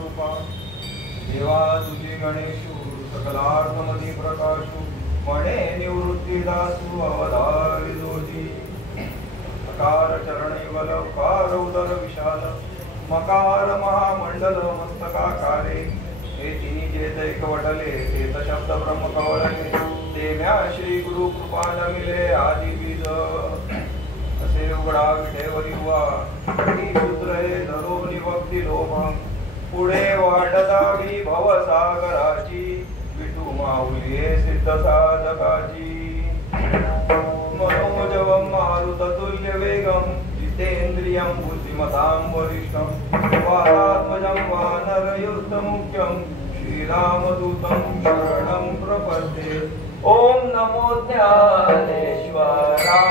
रूपा देवा तुझे गणेशु सकलार्थमती प्रकाशु मणे निवृत्तीदासु अवधारी जोजी अकार चरणयुगल उकार उदर विशाल मकार महामंडल मस्तकाकारे हे तिन्ही जेत एक वटले तेत शब्द ब्रह्म कवळले ते म्या श्री गुरु कृपा जमिले आदि बीज असे उघडा विठेवरी हुआ कटी सूत्र हे धरो निभक्ती लोभ पुढे वाढतावी भवसागराची विठू माऊली हे सिद्ध साधकाची मनोजवं मारुततुल्य वेगं जितेन्द्रियं बुद्धिमतां वरिष्ठं वातात्मजं वानरयुक्तमुख्यं श्रीरामदूतं शरणं प्रपद्ये ओम नमो ज्ञानेश्वरा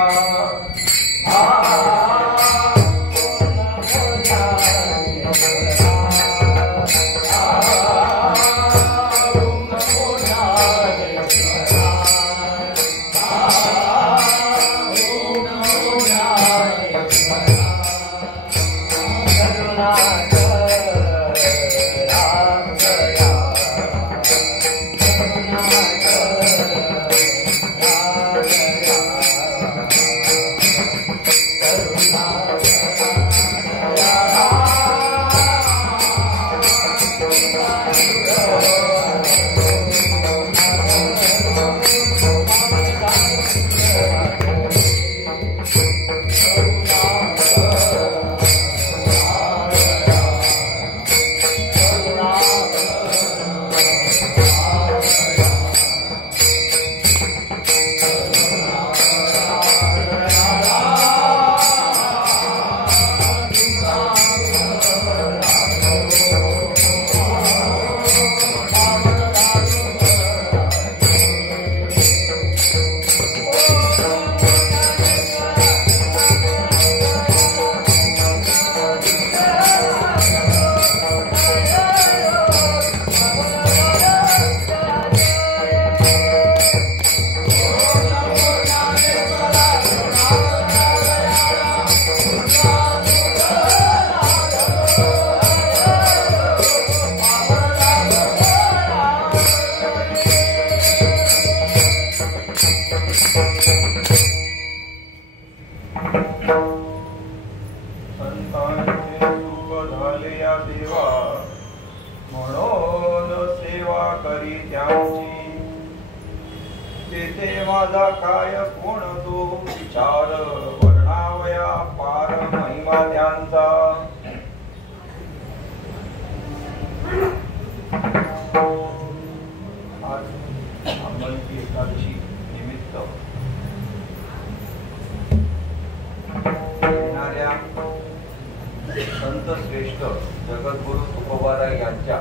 संत श्रेष्ठ जगद्गुरु तुकोबाराय यांच्या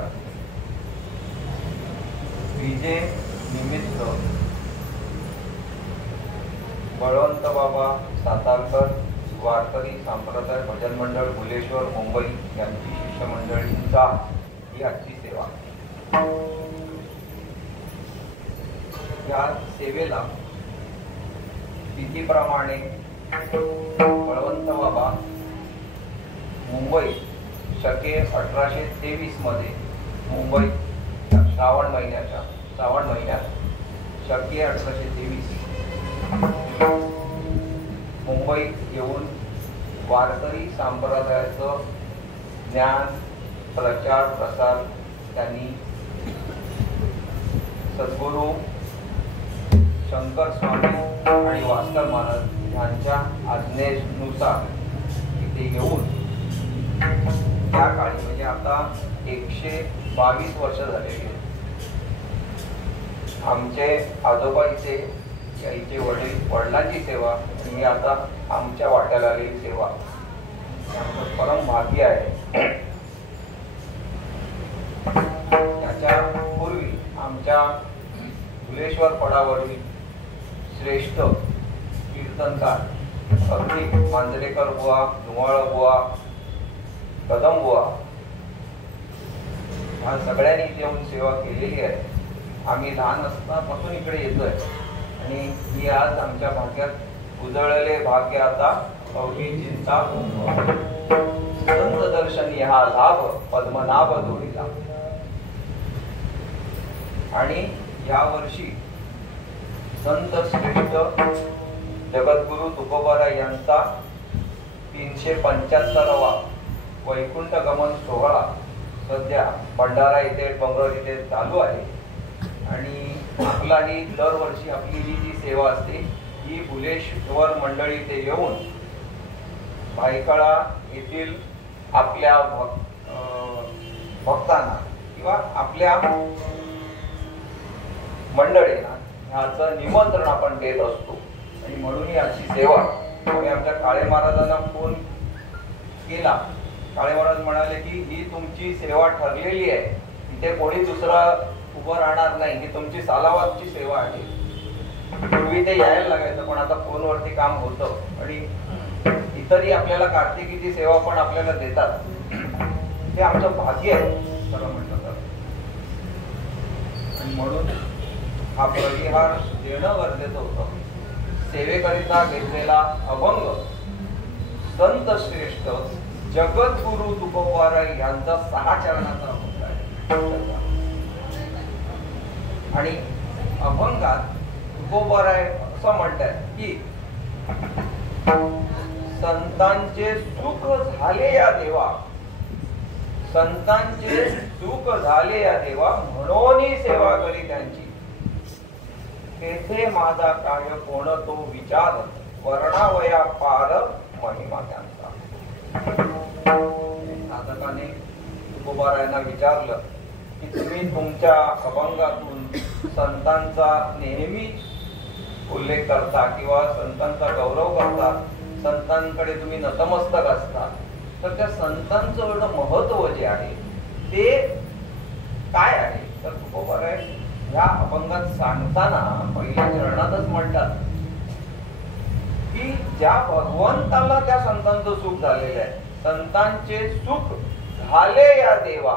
विजय निमित्त बळवंत बाबा सातारकर वारकरी संप्रदाय भजन मंडळ भुलेश्वर मुंबई यांची शिष्यमंडळींचा ही आजची सेवा. या सेवेला तिथीप्रमाणे बळवंत बाबा मुंबई शके 1823 मध्ये मुंबई श्रावण महिन्यात शके 1823 मुंबईत येऊन वारकरी संप्रदायाचं ज्ञान प्रचार प्रसार त्यांनी सद्गुरू शंकर स्वामी आणि वास्कर महाराज यांच्या आज्ञेनुसार इथे येऊन त्या काळी म्हणजे आता 122 वर्ष झालेली आहेत. आमचे आजोबा इथे याचे वडिलांची सेवा आणि आता आमच्या वाट्याला आलेली सेवा आमचं परम भाग्य आहे. त्याच्या पूर्वी आमच्या भुलेश्वर पडावरील श्रेष्ठ कीर्तनकार अगदी मांजरेकर बुवा, धुमाळ बुवा, कदम बुवा ह्या सगळ्यांनी येऊन सेवा केलेली आहे. आम्ही लहान असतानापासून इकडे येतोय आणि ही आज आमच्या भाग्यात उजळलेले भाग्य आता अवघी चिंता संत दर्शनी हा लाभ पद्मनाभ जोडीला. आणि या वर्षी संत श्रेष्ठ जगद्गुरु तुकोबाराय यांचा 375वा वैकुंठ गमन सोहळा सध्या भंडारा इथे डोंगरगाव इथे चालू आहे. आणि आपला ही दरवर्षी आपली ही जी सेवा असते ही भुलेश्वर मंडळी इथे येऊन भायखळा येथील आपल्या भक्तांना किंवा आपल्या मंडळींना ह्याचं निमंत्रण आपण देत असतो. आणि म्हणून ही अशी सेवा आम्ही आमच्या काळे महाराजांना फोन केला. काळे महाराज म्हणाले की ही तुमची सेवा ठरलेली आहे, इथे कोणी दुसरा उभं राहणार नाही, ही तुमची सालावादची सेवा आहे. पूर्वी ते यायला लागायचं पण आता फोनवरती काम होतं आणि इतरही आपल्याला कार्तिकीची सेवा पण आपल्याला देतात. ते आमचं भाग्य आहे खरं म्हटलं तर. आणि म्हणून हा परिहार देणं गरजेचं होतं. सेवेकरिता घेतलेला अभंग संत श्रेष्ठ जगद्गुरु तुकोबाराय यांचा 6 चरणाचा अभंग आहे. आणि अभंगात तुकोबाराय असं म्हणतात की संतांचे सुख झाले या देवा, संतांचे सुख झाले या देवा, म्हणून सेवा करी त्यांची. तेथे माझा काय कोण तो विचार, वर्णावया पार महिमा त्यांचा. साधकाने तुकोबारायांना विचारलं की तुम्ही तुमच्या अभंगातून संतांचा नेहमी उल्लेख करता किंवा संतांचा गौरव करता, संतांकडे तुम्ही नतमस्तक असता, तर त्या संतांचं एवढं महत्व जे आहे ते काय आहे? तर तुकोबाराय ह्या अभंगात सांगताना पहिल्या चरणातच म्हणतात की ज्या भगवंताला त्या संतांचं सुख झालेलं आहे, संतांचे सुख झाले या देवा,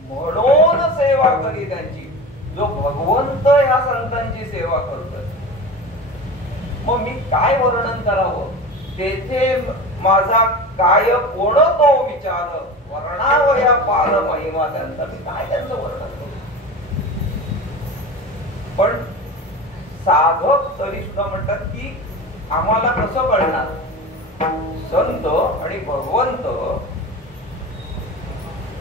म्हणून सेवा करी त्यांची. जो भगवंत या संतांची सेवा करतोय, मग मी काय वर्णन करावं? तेथे माझा काय कोण तो विचार, वर्णावया पार महिमा त्यांचा. मी काय त्यांचं वर्णन करू? पण साधक तरी सुद्धा म्हणतात की आम्हाला कसं कळणार संत आणि भगवंत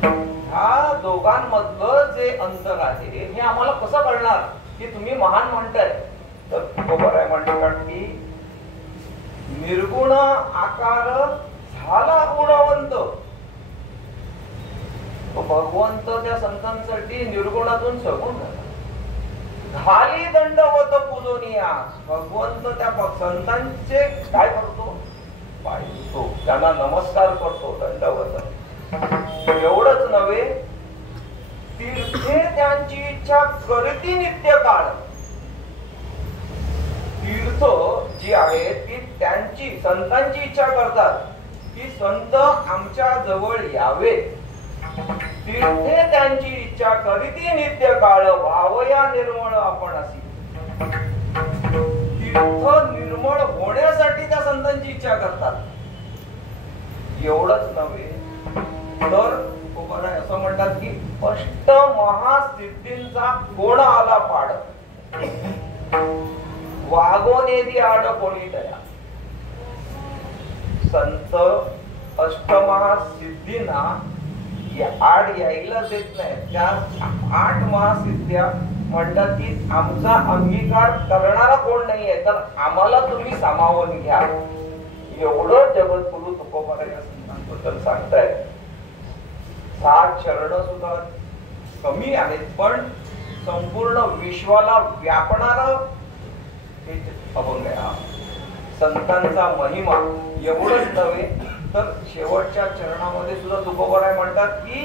ह्या दोघांमधलं जे अंतर आहे हे आम्हाला कसं कळणार की तुम्ही महान म्हणताय? तर तुकोबाराय म्हणतात की निर्गुण आकार झाला गुणवंत. तो भगवंत त्या संतांसाठी निर्गुणातून सगुण झाला. खाली दंडवत पूजनीया, भगवंत त्या संतांचे काय करतो? पाय धुतो, त्यांना नमस्कार करतो, दंडवत. एवढंच नव्हे, तीर्थे त्यांची इच्छा करती नित्य काळ. तीर्थ जी आहे ती त्यांची संतांची इच्छा करतात की संत आमच्या जवळ यावे. तीर्थे त्यांची इच्छा करीती नित्य काळ, व्हावया निर्मळ आपण अशी. तीर्थ निर्मळ होण्यासाठी त्या संतांची इच्छा करतात. एवढंच नव्हे तर तुकोबाराय असं म्हणतात की अष्ट महासिद्धींचा कोण आला पाड, वागोनेदी आड कोणी दया. संत अष्टमहासिद्धींना आड यायला देत नाही. त्या 8 महासिद्ध्या म्हणतात की आमचा अंगीकार करणारा कोण नाहीये, तर आम्हाला तुम्ही सामावून घ्या. एवढं जगद्गुरु तुकोबाराय या संतांबद्दल सांगतायत. 7 चरण सुद्धा कमी आहेत पण संपूर्ण विश्वाला व्यापणारा अभंग आहे संतांचा महिमा. एवढंच नव्हे तर शेवटच्या चरणामध्ये सुद्धा तुकोबाराय म्हणतात की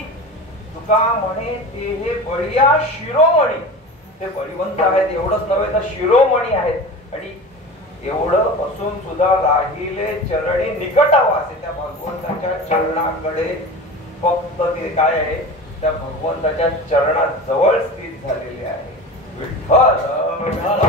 तुका म्हणे ते हे बळिया शिरोमणी. ते बळीवंत आहेत, एवढंच नव्हे तर शिरोमणी आहेत. आणि एवढं असून सुद्धा राहिले चरणी निकटवासे. त्या भगवंताच्या चरणाकडे फक्त ते काय आहे, त्या भगवंताच्या चरणात जवळ स्थित झालेले आहे. विठ्ठल विठ्ठल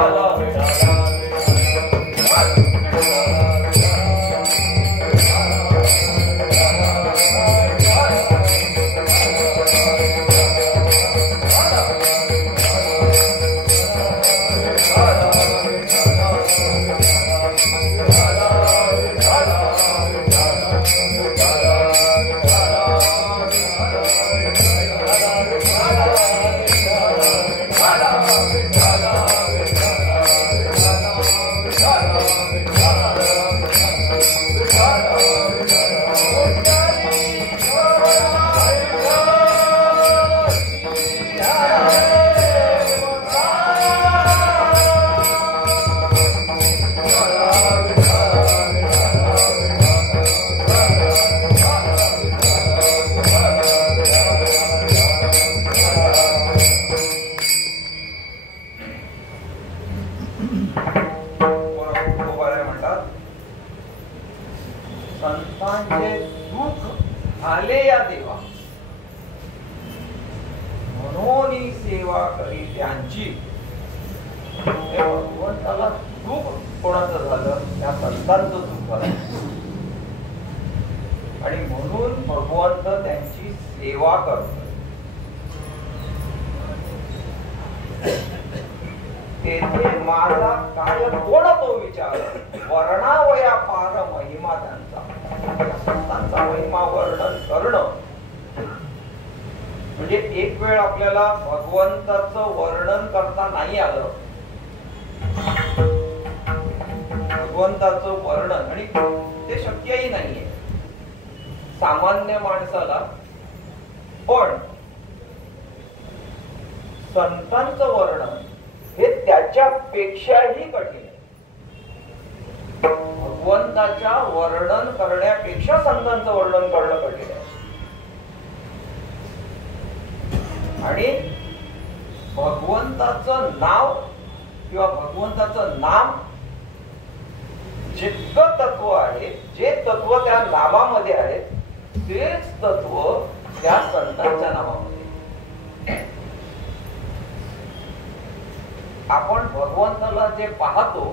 संतांचे दुःख झाले या देवा, म्हणून ही सेवा करी त्यांची. भगवंताला दुःख कोणाचं झालं? त्या संतांचं दुःख झालं आणि म्हणून भगवंत त्यांची सेवा करतो. तेथे माझा काय कोण तो विचार, वर्णावया पार महिमा त्यांचा. संतांचा महिमा वर्णन करणं म्हणजे एक वेळ आपल्याला भगवंताचं वर्णन करता नाही आलं, भगवंताचं वर्णन, आणि ते शक्यही नाहीये सामान्य माणसाला. पण संतांचं वर्णन हे त्याच्यापेक्षाही कठीण आहे. भगवंताच्या वर्णन करण्यापेक्षा संतांचं वर्णन करणं कठीण आहे. आणि भगवंताचं नाव किंवा भगवंताचं नाम जितकं तत्व आहे, जे तत्व त्या नामामध्ये आहे तेच तत्व त्या संतांच्या नामामध्ये. आपण भगवंताला जे पाहतो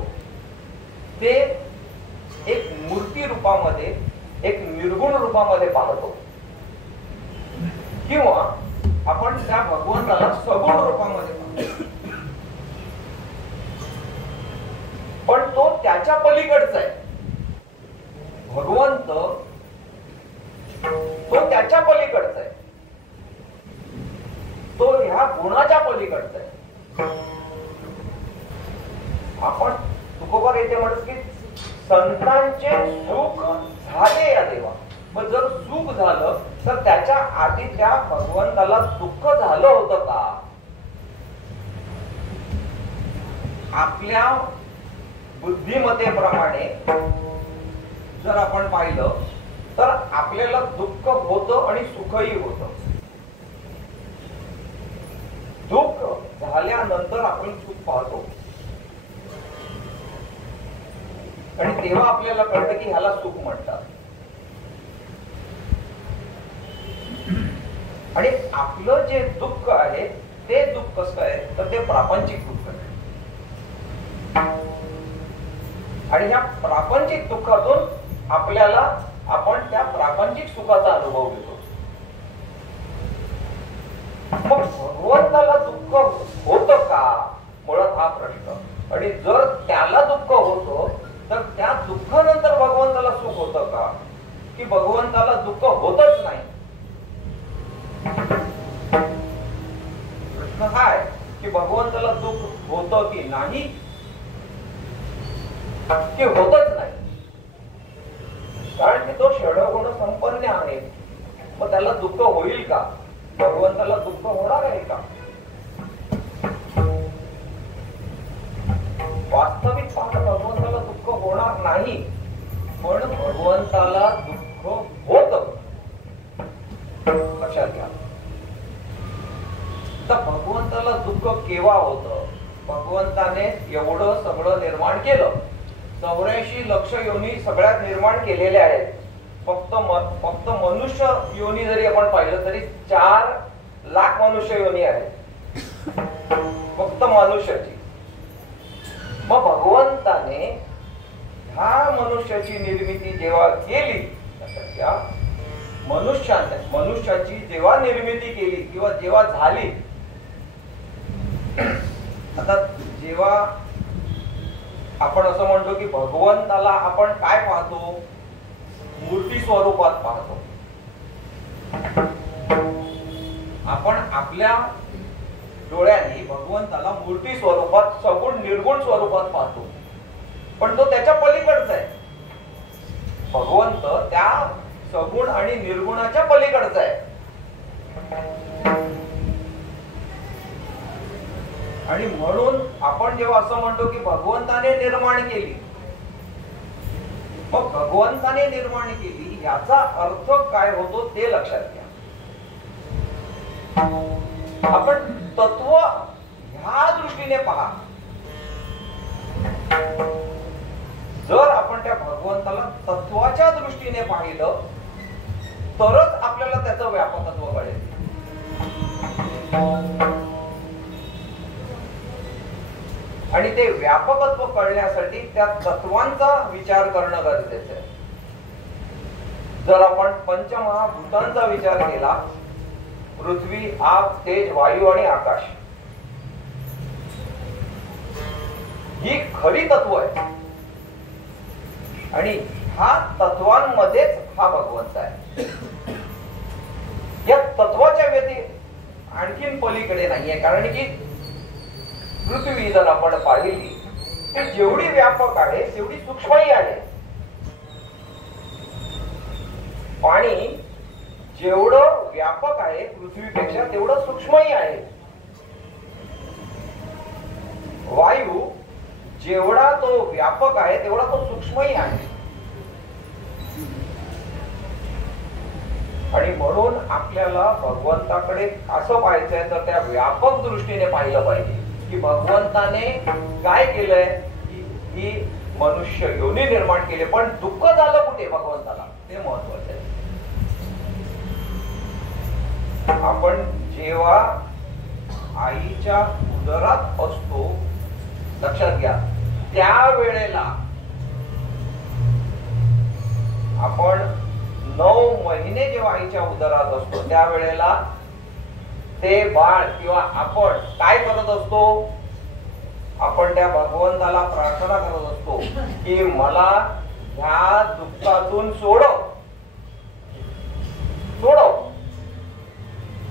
ते एक मूर्ती रूपामध्ये, एक निर्गुण रूपामध्ये पाहतो, किंवा आपण त्या भगवंताला सगुण रूपामध्ये पाहतो. पण तो त्याच्या पलीकडचा आहे. भगवंत तो त्याच्या पलीकडचा आहे, तो ह्या गुणाच्या पलीकडचा आहे. आपण तुकोबा येथे म्हणत की संतांचे सुख झाले या देवा. मग जर सुख झालं तर त्याच्या आधी त्या भगवंताला दुःख झालं होतं का? आपल्या बुद्धिमत्तेप्रमाणे जर आपण पाहिलं तर आपल्याला दुःख होतं आणि सुखही होतं. दुःख झाल्यानंतर आपण सुख पाहतो आणि तेव्हा आपल्याला कळतं की ह्याला सुख म्हणतात. आणि आपलं जे दुःख आहे ते दुःख कसं आहे तर ते प्रापंचिक दुःख आहे. आणि ह्या प्रापंचिक दुःखातून आपण त्या प्रापंचिक सुखाचा अनुभव घेतो. मग भगवंताला दुःख होतं का, मुळात हा प्रश्न. आणि जर त्याला दुःख होतं तर त्या दुःखानंतर भगवंताला सुख होतं का, की भगवंताला दुःख होतच नाही? प्रश्न हा आहे की भगवंताला दुःख होतं की नाही, की होतच नाही. कारण की तो षडगुण संपन्न आहे. मग त्याला दुःख होईल का? भगवंताला दुःख होणार आहे का? वास्तविक पाहता भगवंताला दुःख होणार नाही, पण भगवंताला दुःख होत. लक्षात घ्या. तर भगवंताला दुःख केव्हा होतं? भगवंताने एवढं सगळं निर्माण केलं. 84 लक्ष योनी सगळ्यात निर्माण केलेल्या आहेत. फक्त मनुष्य योनी जरी आपण पाहिलं तरी 4 लाख मनुष्य योनी आहेत फक्त मनुष्याची. मग भगवंताने ह्या मनुष्याची निर्मिती जेव्हा केली, त्या मनुष्याची जेव्हा निर्मिती केली किंवा जेव्हा झाली, आता जेव्हा आपण असं म्हणतो की भगवंताला आपण काय पाहतो? मूर्ती स्वरूपात पाहतो. आपण आपल्या डोळ्यांनी भगवंताला मूर्ती स्वरूपात, सगुण निर्गुण स्वरूपात पाहतो, पण तो त्याच्या पलीकडचा आहे. भगवंत त्या सगुण आणि निर्गुणाच्या पलीकडचा आहे. आणि म्हणून आपण जेव्हा असं म्हणतो की भगवंताने निर्माण केली, मग भगवंताने निर्माण केली याचा अर्थ काय होतो ते लक्षात घ्या. आपण तत्व ह्या दृष्टीने पहा. जर आपण त्या भगवंताला तत्वाच्या दृष्टीने पाहिलं तरच आपल्याला त्याचं व्यापकत्व कळेल. आणि ते व्यापकत्व कळण्यासाठी त्या तत्वांचा विचार करणं गरजेचं आहे. जर आपण पंचमहाभूतांचा विचार केला, पृथ्वी, आप, तेज, वायू आणि आकाश, ही खरी तत्व आहे. आणि ह्या तत्वांमध्येच हा भगवंत आहे. या तत्वाच्या व्यतिरिक्त आणखीन पलीकडे नाहीये. कारण की पृथ्वी जर आपण पाहिली तर जेवढी व्यापक आहे तेवढी सूक्ष्मही आहे. पाणी जेवढं व्यापक आहे पृथ्वीपेक्षा तेवढं सूक्ष्मही आहे. वायू जेवढा तो व्यापक आहे तेवढा तो सूक्ष्मही आहे. आणि म्हणून आपल्याला भगवंताकडे असं पाहायचंय तर त्या व्यापक दृष्टीने पाहिलं पाहिजे की भगवंताने काय केलंय, की मनुष्य योनी निर्माण केले, पण दुःख झालं कुठे भगवंताला, ते महत्वाचं आहे. आपण जेव्हा आईच्या उदरात असतो, लक्षात घ्या, त्या वेळेला आपण 9 महिने जेव्हा आईच्या उदरात असतो त्यावेळेला ते बाळ किंवा आपण काय करत असतो, आपण त्या भगवंताला प्रार्थना करत असतो की मला ह्या दुःखातून सोडव,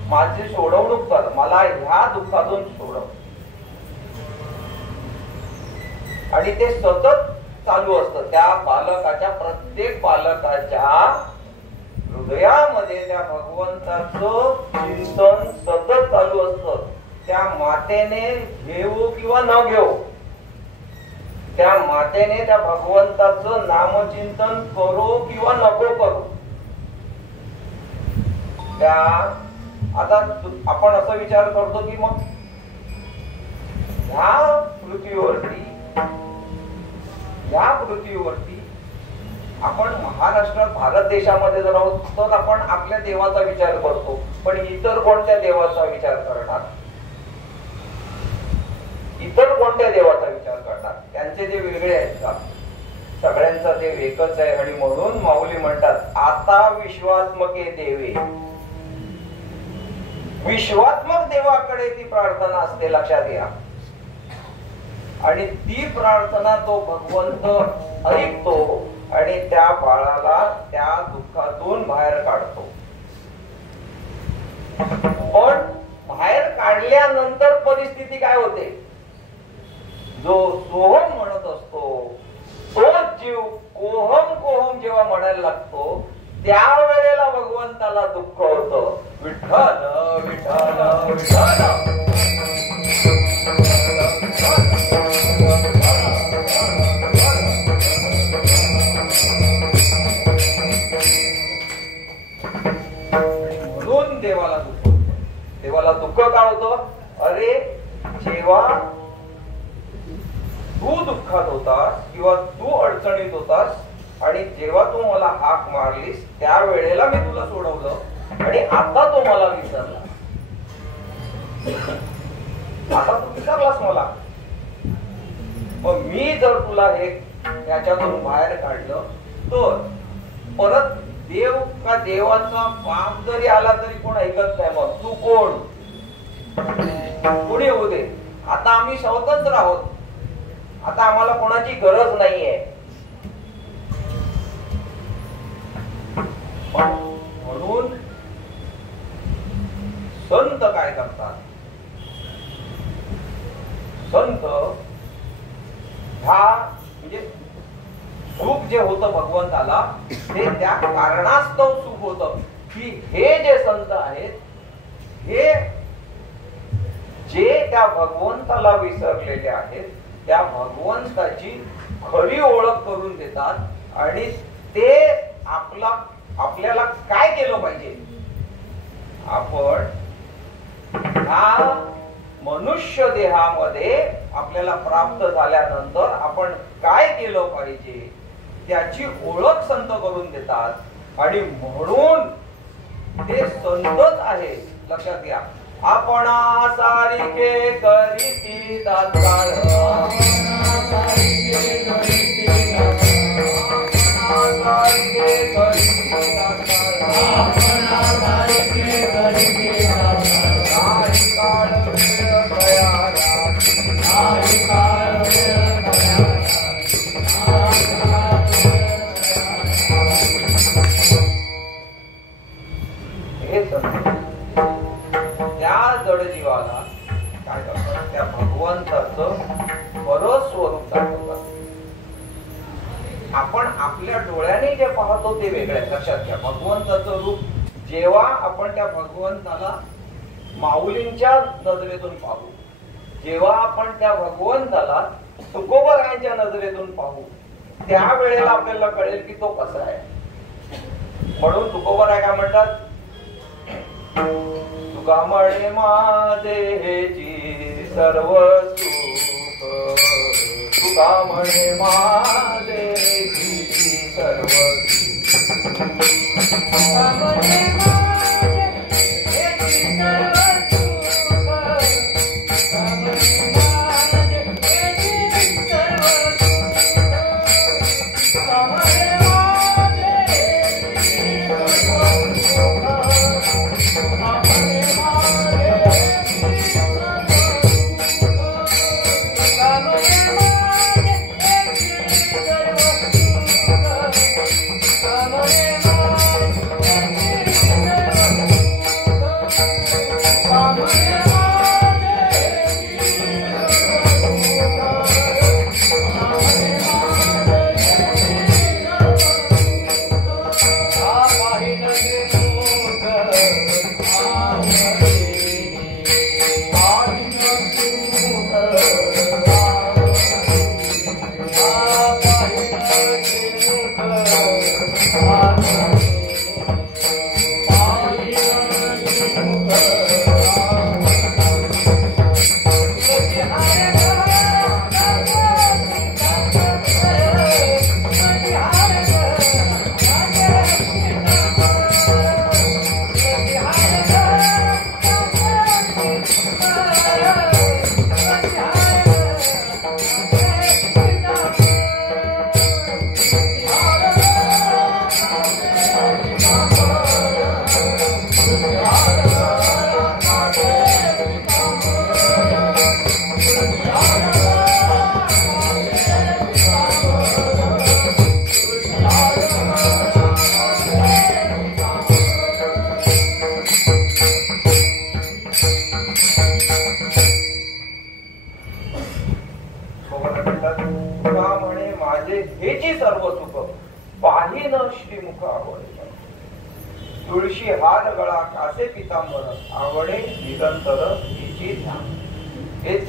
माझी सोडवणूक कर, मला ह्या दुःखातून सोडव. आणि ते सतत चालू असतं त्या बालकाच्या, प्रत्येक बालकाच्या हृदयामध्ये त्या भगवंताचं चिंतन सतत चालू असतं. त्या मातेने घेऊ किंवा न घेऊ, त्या मातेने त्या भगवंताचं नामचिंतन करो किंवा नको करू, त्या आता आपण असा विचार करतो की मग ह्या पृथ्वीवरती आपण महाराष्ट्रात, भारत देशामध्ये जर आहोत तर आपण आपल्या देवाचा विचार करतो, पण इतर कोणत्या देवाचा विचार करणार, इतर कोणत्या देवाचा विचार करणार, त्यांचे जे वेगळे आहेत का, सगळ्यांचा देव एकच आहे. आणि म्हणून माऊली म्हणतात आता विश्वात्मके देवे, विश्वात्मक देवाकडे ती प्रार्थना असते, लक्षात घ्या. आणि ती प्रार्थना तो भगवंत ऐकतो आणि त्या बाळाला त्या दुःखातून बाहेर काढतो. पण बाहेर काढल्यानंतर परिस्थिती काय होते, जो सोहम म्हणत असतो तोच जीव कोहम कोहम जेव्हा म्हणायला लागतो त्यावेळेला भगवंताला दुःख होतं. विठ्ठल विठ्ठल विठ्ठल, म्हणून देवाला दुःख होतं. देवाला दुःख का होतं, अरे जेव्हा तू दुःखात होतास किंवा तू अडचणीत होतास आणि जेव्हा तू मला हाक मारलीस त्या वेळेला मी तुला सोडवलं आणि आता तू मला विसरला, आता तू विसरलास मला. मग मी जर तुला हे याच्यातून बाहेर काढलं तर परत देव का देवाचा पाप जरी आला तरी कोण ऐकत नाही. मग तू कोण, पुढे होऊ दे, आता आम्ही स्वतंत्र आहोत, आता आम्हाला कोणाची गरज नाहीये. म्हणून संत काय करतात? संत हा म्हणजे सुख जे होतं भगवंताला ते त्या कारणास्तव सुख होतं की हे जे संत आहेत हे जे त्या भगवंताला विसरलेले आहेत त्या भगवंताची खरी ओळख करून देतात आणि ते आपल्याला काय केलं पाहिजे. आपण ह्या मनुष्य देहामध्ये आपल्याला प्राप्त झाल्यानंतर आपण काय केलं पाहिजे त्याची ओळख संत करून देतात आणि म्हणून ते संतच आहे. लक्षात घ्या. आपणा सारिखे करीती तात्काळ त्या जड जीवाला काय करतात त्या भगवंताचं परस्वरूप दाखवतात. आपण आपल्या डोळ्याने जे पाहतो ते वेगळे. लक्षात घ्या. भगवंताचं रूप जेव्हा आपण त्या भगवंताला माऊलींच्या नजरेतून पाहू जेव्हा आपण त्या भगवंताला तुकोबरायांच्या नजरेतून पाहू त्यावेळेला आपल्याला कळेल की तो कसा आहे. म्हणून तुकोबराय काय म्हणतात तुका म्हणे माझेची सर्व सुख तुका म्हणे माझेची सर्व तुळशी हार गळा कासे पितांबर आवडे निरंतर हिची ध्यान. हेच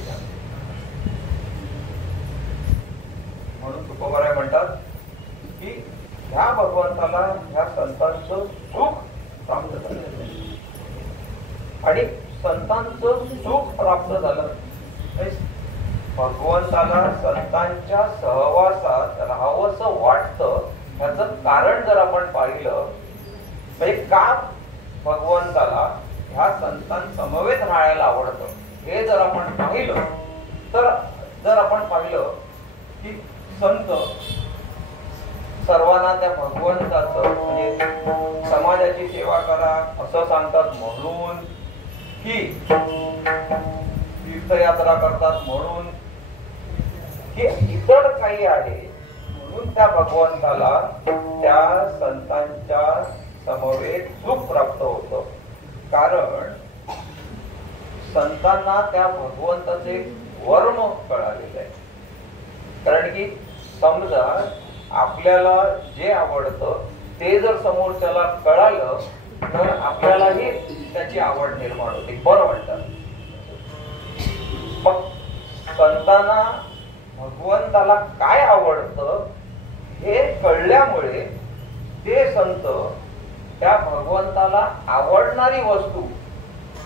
म्हणून तुकोबराय म्हणतात की ह्या भगवंताला ह्या संतांचं सुख प्राप्त झालं आणि संतांचं सुख प्राप्त झालं भगवंताला संतांच्या सहवासात राहावंसं वाटतं. ह्याचं कारण जर आपण पाहिलं म्हणजे का भगवंताला ह्या संतांसमवेत राहायला आवडतं हे जर आपण पाहिलं तर जर आपण पाहिलं की संत सर्वांना त्या भगवंताचं म्हणजे समाजाची सेवा करा असं सांगतात म्हणून की तीर्थयात्रा करतात म्हणून की इतर काही आहे म्हणून त्या भगवंताला त्या संतांच्या समवेत सुख प्राप्त होतं. कारण संतांना त्या भगवंताचे वर्म कळालेलं आहे. कारण की समजा आपल्याला जे आवडतं ते जर समोरच्याला कळालं तर आपल्यालाही त्याची आवड निर्माण होते, बरं वाटतं. मग संतांना भगवंताला काय आवडतं हे कळल्यामुळे ते संत त्या भगवंताला आवडणारी वस्तू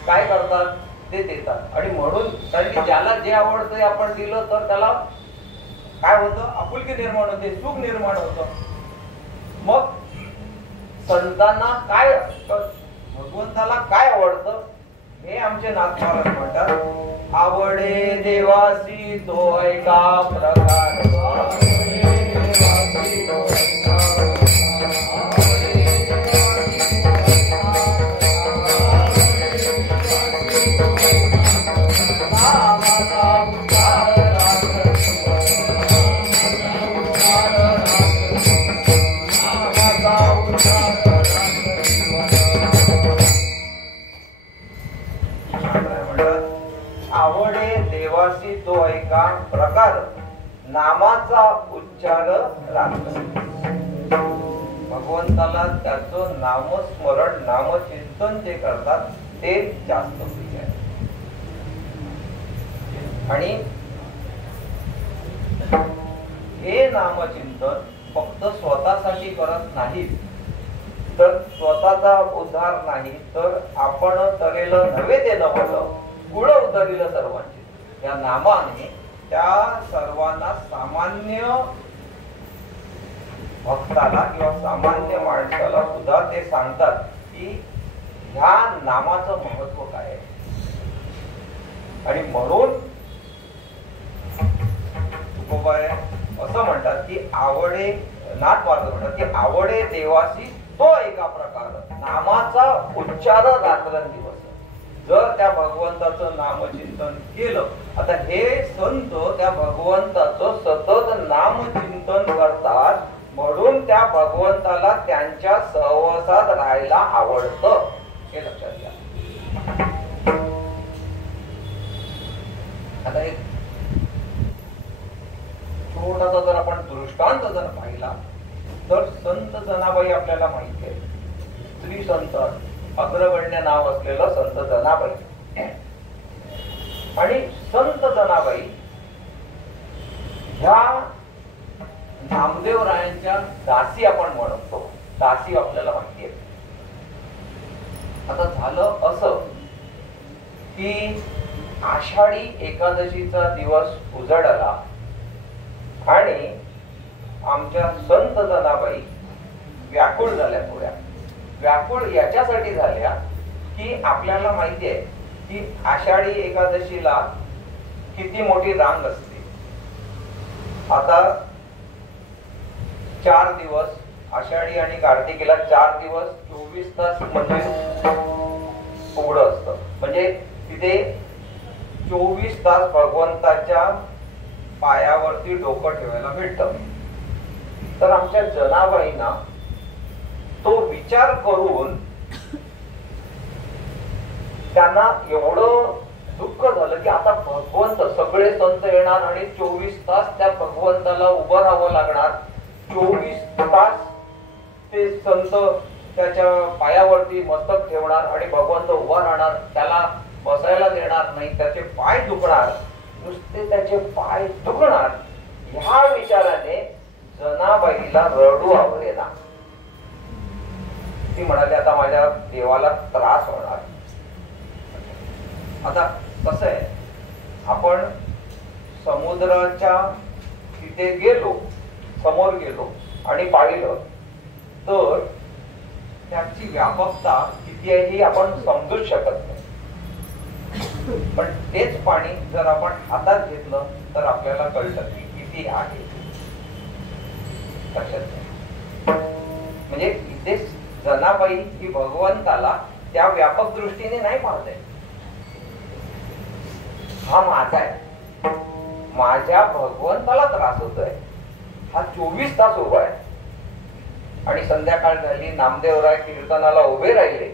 काय करतात ते देतात. आणि म्हणून कारण की ज्याला जे आवडतं ते आपण दिलं तर त्याला काय होतं, आपुलकी निर्माण होते, सुख निर्माण होतं. मग संतांना काय, भगवंताला काय आवडतं हे आमचे नाथ महाराज म्हणतात. आवडे देवासी तो ऐका प्रकार, आवडे देवासी तो ऐका प्रकार, नामाचा उच्चार राखत. भगवंताला त्याचं नामस्मरण नामचिंतन जे करतात ते जास्त प्रिय आहे. आणि हे नामचिंतन फक्त स्वतःसाठी करत नाही, तर स्वतःचा उद्धार नाही तर आपण तरेल नव्हे ते नवलं गुळ उतरिल सर्वांचे. या नामाने त्या सर्वांना, सामान्य भक्ताला किंवा सामान्य माणसाला सुद्धा ते सांगतात की ह्या नामाचं महत्व काय आहे. आणि म्हणून तुकोबाय असं म्हणतात की आवडे, नाथ महाराज म्हणतात की आवडे देवासी तो एका प्रकार, नामाचा उच्चार रात्रंदिवस. जर त्या भगवंताचं नामचिंतन केलं, आता हे संत त्या भगवंताचं सतत नामचिंतन करतात म्हणून त्या भगवंताला त्यांच्या सहवासात राहायला आवडतं, हे लक्षात घ्या. आता एक छोटासा जर आपण दृष्टांत जर पाहिला तर संत जनाबाई आपल्याला माहिती आहे, स्त्री संत अग्रगण्य नाव असलेलं संत जनाबाई. आणि संत जनाबाई ह्या नामदेवरायांच्या दासी आपण म्हणतो, दासी आपल्याला माहिती आहे. आता झालं असं की आषाढी एकादशीचा दिवस उजाडला आणि आमच्या संत जनाबाई व्याकुळ झाल्या. थोड्या व्याकुळ याच्यासाठी झाल्या की आपल्याला माहिती आहे की आषाढी एकादशीला किती मोठी रांग असते. आता 4 दिवस, आषाढी आणि कार्तिकीला 4 दिवस 24 तास मंदिर उघडं असतं. म्हणजे तिथे 24 तास भगवंताच्या पायावरती डोकं ठेवायला भेटतं. तर आमच्या जनाबाईंना तो विचार करून त्यांना एवढं दुःख झालं की आता भगवंत, सगळे संत येणार आणि 24 तास त्या भगवंताला उभं राहावं लागणार. 24 तास ते संत त्याच्या पायावरती मस्तक ठेवणार आणि भगवंत उभा राहणार, त्याला बसायला देणार नाही, त्याचे पाय दुखणार, नुसते त्याचे पाय दुखणार. ह्या विचाराने जनाबाईला रडू आवरेना. ती म्हणाली आता माझ्या देवाला त्रास होणार. आता कसं आहे, आपण समुद्राच्या तिथे गेलो, समोर गेलो आणि पाहिलं तर त्याची व्यापकता किती आहे ही आपण समजूच शकत नाही. पण तेच पाणी जर आपण हातात घेतलं तर आपल्याला कळतं की किती आहे. म्हणजे इथे जनाबाई ही भगवंताला त्या व्यापक दृष्टीने नाही पाहते. हा माझा आहे, माझ्या भगवंताला त्रास होतोय, हा 24 तास उभा आहे. आणि संध्याकाळ झाली, नामदेवराय कीर्तनाला उभे राहिले,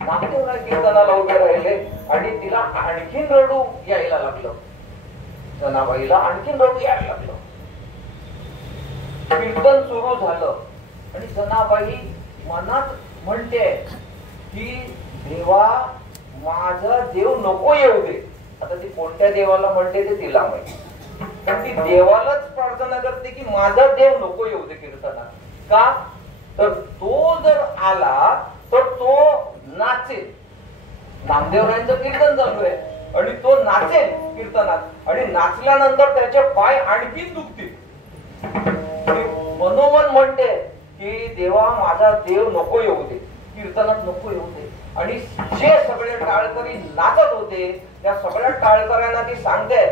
नामदेवराय कीर्तनाला उभे राहिले आणि तिला आणखीन रडू यायला लागलं. जनाबाईला आणखीन रडू यायला लागलं. कीर्तन सुरू झालं आणि जनाबाई मनात म्हणते की देवा माझा देव नको येऊ दे. आता ती कोणत्या देवाला म्हणते ते तिला माहिती, पण ती देवालाच प्रार्थना करते की माझा देव नको येऊ दे कीर्तनात. का तर तो जर आला तर तो नाचेल. नामदेवरायांचं कीर्तन चालू आहे आणि तो नाचेल कीर्तनात आणि नाचल्यानंतर त्याचे पाय आणखीन दुखतील. मनोमन म्हणते की देवा माझा देव नको येऊ दे, कीर्तनात नको येऊ दे. आणि जे सगळे टाळकरी नाचत होते त्या सगळ्या टाळकऱ्यांना ती सांगते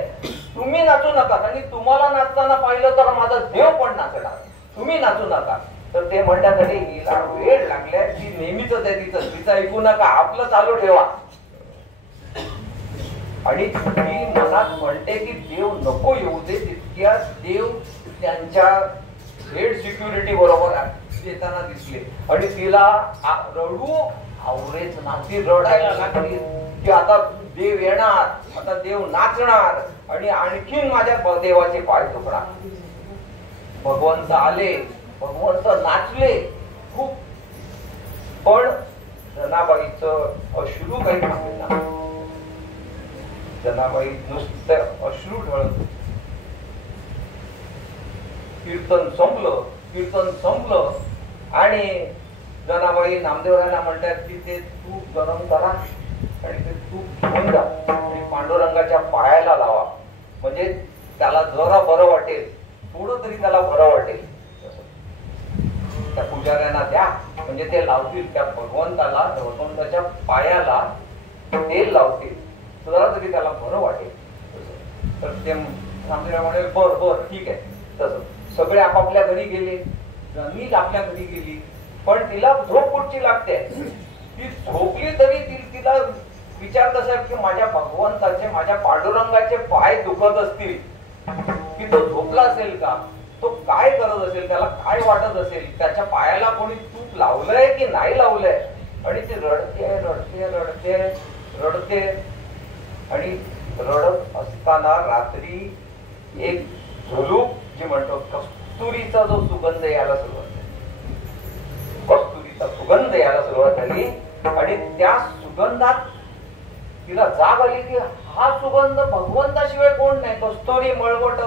तुम्ही नाचू नका, आणि तुम्हाला नाचताना पाहिलं तर माझा देव पण नाचणार, तुम्ही नाचू नका. तर ते म्हणतात अरे हिला वेळ लागलाय, ती नेहमीच आहे तिचं ऐकू नका, आपलं चालू ठेवा. आणि ती मनात म्हणते की देव नको येऊ दे. तितक्या देव त्यांच्या हेड सिक्युरिटी बरोबर येताना दिसले आणि तिला रडू आवरेच ना. ती रडायला लागली की आता देव येणार, आता देव नाचणार आणि आणखीन माझ्या देवाचे पाय दुखणार. भगवंत आले, भगवंत नाचले खूप, पण जनाबाईचं अश्रू काही थांबेना. जनाबाई नुसतं अश्रू ढळत. कीर्तन संपलं आणि जनाबाई नामदेवरायांना म्हणतात की ते तूप गरम करा आणि ते तूप घेऊन जा आणि पांडुरंगाच्या पायाला लावा, म्हणजे त्याला जरा बरं वाटेल, थोडं तरी त्याला बरं वाटेल. त्या पुजाऱ्यांना द्या म्हणजे ते लावतील त्या भगवंताला, भगवंताच्या पायाला तेल लावतील, जरा तरी त्याला बरं वाटेल. तर ते नामदेवराय म्हणे बर ठीक आहे. तसं सगळे आपापल्या घरी गेले, जमीन आपल्या घरी गेली, पण तिला झोप कुठची लागते. ती झोपली तरी तिला विचार कसा की माझ्या भगवंताचे, माझ्या पांडुरंगाचे पाय दुखत असतील की तो झोपला असेल का, तो काय करत असेल, त्याला काय वाटत असेल, त्याच्या पायाला कोणी तूप लावलंय की नाही लावलंय. आणि ती रडते रडते रडते रडते आणि रडत असताना रात्री एक झुलूक जी म्हणतो कस्तुरीचा जो सुगंध यायला सुरुवात झाली, कस्तुरीचा सुगंध यायला सुरुवात झाली आणि त्या सुगंधात तिला जाग आली की हा सुगंध भगवंताशिवाय कोण नाही, कस्तुरी मळवट.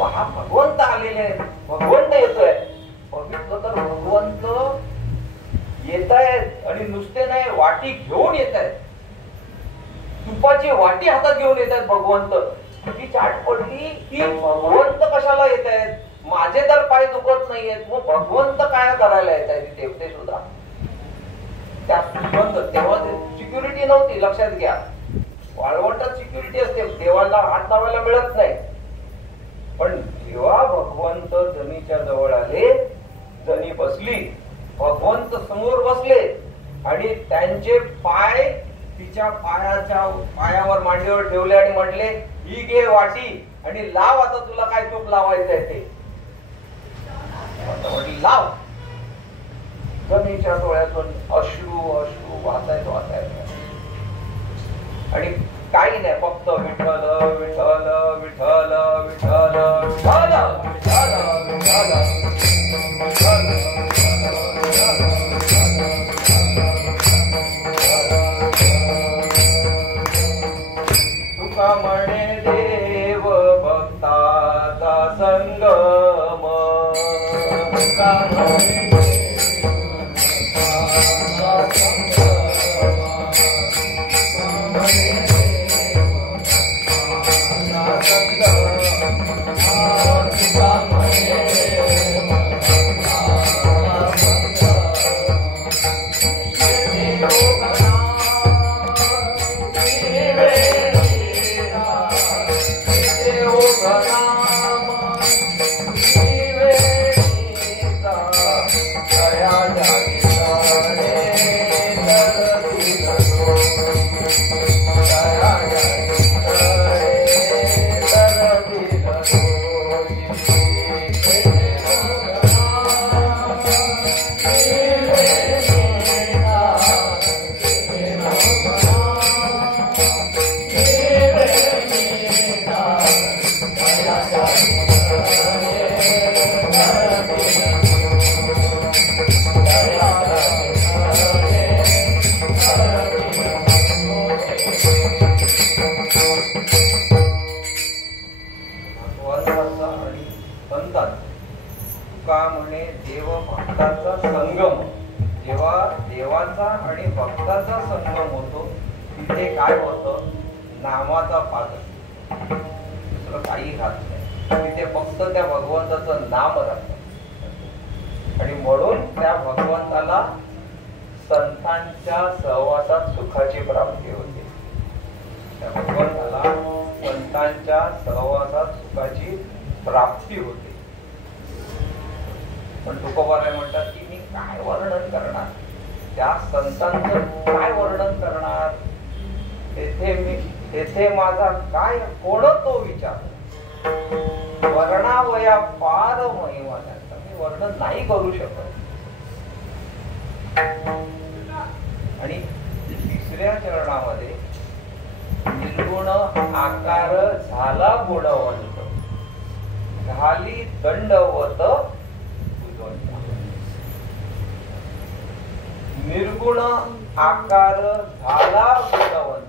हा भगवंत आलेले आहे, भगवंत येतोय. बघितलं तर भगवंत येत आहेत आणि नुसते नाही, वाटी घेऊन येत आहेत, तुपाची वाटी हातात घेऊन येत आहेत भगवंत. ती चाट पडली की भगवंत कशाला येत आहेत, माझे तर पाय दुखत नाहीयेत, मग भगवंत काय करायला येत आहेत देवते सुद्धा. त्या सुगंध तेव्हा सिक्युरिटी नव्हती, लक्षात घ्या. वाळवंटात सिक्युरिटी असते, देवाला हात लावायला मिळत नाही. पण जेव्हा भगवंत जनीच्या जवळ आले, जनी बसली, भगवंत समोर बसले आणि त्यांचे पाय तिच्या पायावर मांडीवर ठेवले आणि म्हटले ही घे वाटी आणि लाव, आता तुला काय तूप लावायचंय ते. म्हटली लाव. जमीच्या डोळ्यातून अश्रू वाचायत आणि काही नाही, फक्त विठ्ठल विठ्ठल विठ्ठल विठ्ठल विठ्ठल विठ्ठल तुका म्हणे देव भक्ताचा संगम, तुका म्हणे काय होतं, नामाचा पाद, दुसरं काही राहत नाही. तिथे फक्त त्या भगवंताचं नाम राहतं. आणि म्हणून त्या भगवंताला संतांच्या सहवासात सुखाची प्राप्ती होते. त्या भगवंताला संतांच्या सहवासात सुखाची प्राप्ती होते. पण तुकोबाराय म्हणतात की मी काय वर्णन करणार, त्या संतांचं काय वर्णन करणार, तेथे माझा काय कोण तो विचार, वर्णावया पार महिमा त्यांचा मी वर्णन नाही करू शकत. आणि तिसऱ्या चरणामध्ये निर्गुण आकार झाला गुणवंत, झाली दंडवत पूजवंता. निर्गुण आकार झाला गुणवंत.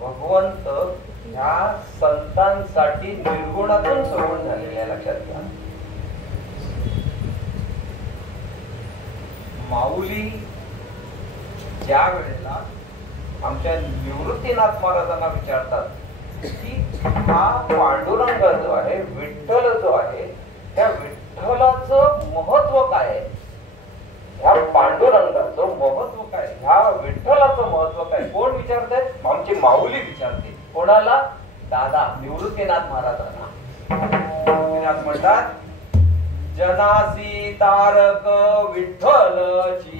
भगवंत ह्या संतांसाठी निर्गुणातून सगुण झालेल्या, लक्षात घ्या. माऊली ज्या वेळेला आमच्या निवृत्तीनाथ महाराजांना विचारतात की हा पांडुरंग जो आहे, विठ्ठल जो आहे, त्या विठ्ठलाचं महत्व काय आहे, ह्या पांडुरंगाचं महत्व काय, ह्या विठ्ठलाचं महत्व काय, कोण विचारते, आमची माऊली विचारते. कोणाला? दादा निवृत्तीनाथ महाराजांना. निवृत्तीनाथ म्हणतात जनासी तारक विठ्ठलची,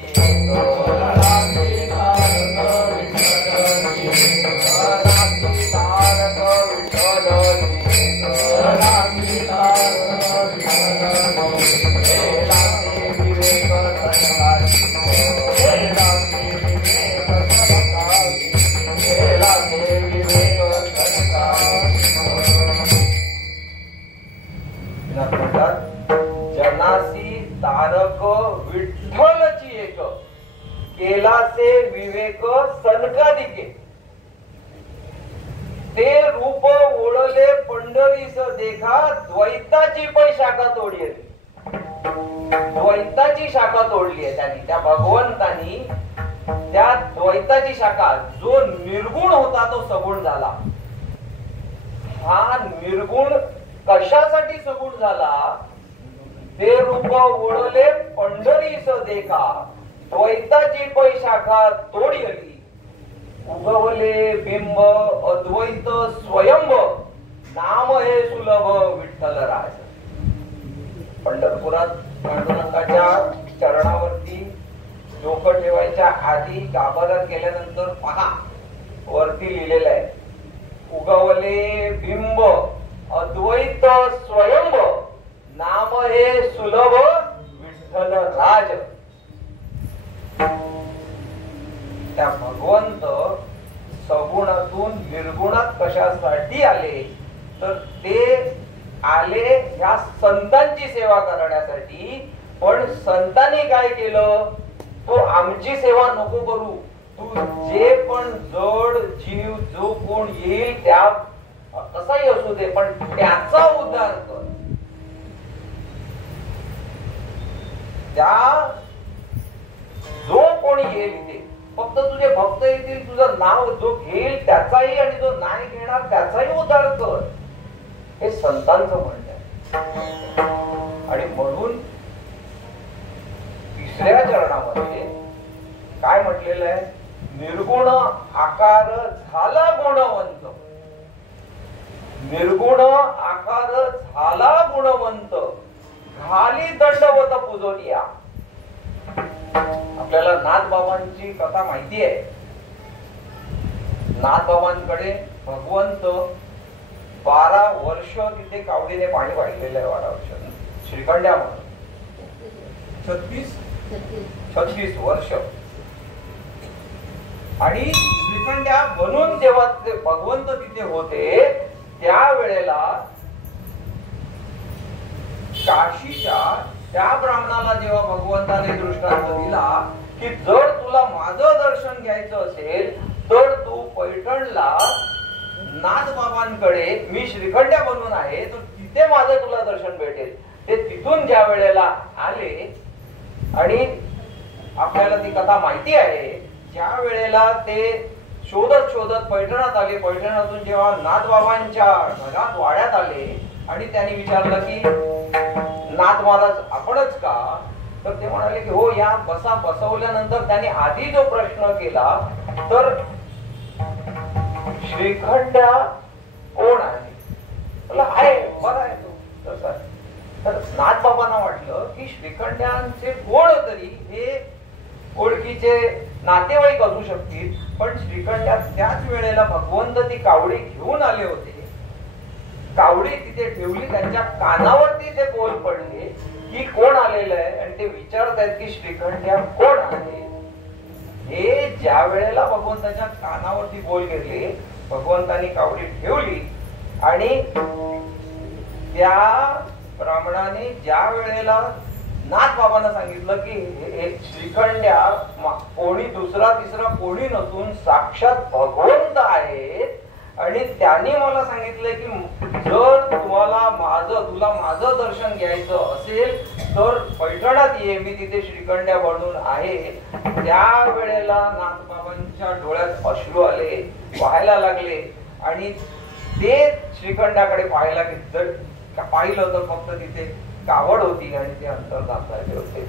तारक विठ्ठलची एक, केलासे विवेक सनकादिके, ते रूप ओळले पंढरीस देखा, द्वैताची पण शाखा तोडली आहे. द्वैताची शाखा तोडली आहे त्यांनी, त्या भगवंतानी त्या द्वैताची शाखा, जो निर्गुण होता तो सगुण झाला. हा निर्गुण कशासाठी सगुण झाला, ते रूप ओळले पंढरीस देखा, द्वैताची पै शाखा तोडली, उगवले बिंब अद्वैत स्वयंभ, नाम हे सुलभ विठ्ठलराज. पंढरपुरात पांडुरंगाच्या चरणावरती डोकं ठेवायच्या आधी गाभाऱ्यात गेल्यानंतर पहा, वरती लिहिलेलं आहे उगवले बिंब अद्वैत स्वयंभ, नाम हे सुलभ विठ्ठल राज. त्या भगवंत सगुणातून निर्गुणात कशासाठी आले, तर ते आले ह्या संतांची सेवा करण्यासाठी. पण संतांनी काय केलं, तो आमची सेवा नको करू, तू जे पण जड जीव जो कोण येईल त्या कसाही असू दे, पण त्याचा उद्धार कर. त्या जो कोणी येईल इथे, फक्त तुझे भक्त येतील, तुझं नाव जो घेईल त्याचाही आणि जो नाही घेणार त्याचाही उद्धार कर, हे संतांचं म्हणणं आहे. आणि म्हणून तिसऱ्या चरणामध्ये काय म्हटलेलं आहे, निर्गुण आकार झाला गुणवंत, निर्गुण आकार झाला गुणवंत, घाली दंडवत पूजोनिया. आपल्याला नाथबाबांची कथा माहिती आहे. नाथबाबांकडे भगवंत 12 वर्ष तिथे कावडीने पाणी वाढलेलं आहे. 12 वर्ष श्रीखंड्या म्हणून 36 वर्ष. आणि श्रीखंड्या बनून जेव्हा भगवंत तिथे होते त्यावेळेला काशीच्या त्या ब्राह्मणाला जेव्हा भगवंताने दृष्टांत दिला की जर तुला माझं दर्शन घ्यायचं असेल तर तू पैठणला नाथबाबांकडे, मी श्रीखंड्या बनून आहे, तर तिथे माझं तुला दर्शन भेटेल. ते तिथून ज्या वेळेला आले, आणि आपल्याला ती कथा माहिती आहे, ज्या वेळेला ते शोधत शोधत पैठणात आले. पैठणातून जेव्हा नाथबाबांच्या घरात वाड्यात आले आणि त्यांनी विचारलं की नाथ महाराज आपणच का? तर ते म्हणाले की हो या बसा. बसवल्यानंतर त्यांनी आधी जो प्रश्न केला तर श्रीखंड्या कोण आहे? आहे बरा आहे तो तसा. तर नाथबाबांना वाटलं की श्रीखंड्यांचे कोण तरी हे ओळखीचे नातेवाईक असू शकतील, पण श्रीखंड्या त्याच वेळेला भगवंत ती कावडी घेऊन आले होते. कावडी तिथे ठेवली, त्यांच्या कानावरती ते बोल पडले की कोण आलेलं आहे आणि ते विचारतायत की श्रीखंड्या कोण आहे. हे ज्या वेळेला भगवंताच्या कानावरती बोल गेले, भगवंतानी कावडी ठेवली आणि त्या ब्राह्मणाने ज्या वेळेला नाथ बाबांना सांगितलं की श्रीखंड्या कोणी दुसरा तिसरा कोणी नसून साक्षात भगवंत आहेत आणि त्यांनी मला सांगितलंय की जर तुला माझं दर्शन घ्यायचं असेल तर पैठणात ये, मी तिथे श्रीखंड्या बनून आहे. त्या वेळेला नाथ बाबांच्या डोळ्यात अश्रू आले, पाहायला लागले आणि ते श्रीखंडाकडे पाहिलं तर फक्त तिथे कावड होती आणि ते अंतर दाखवायचे होते.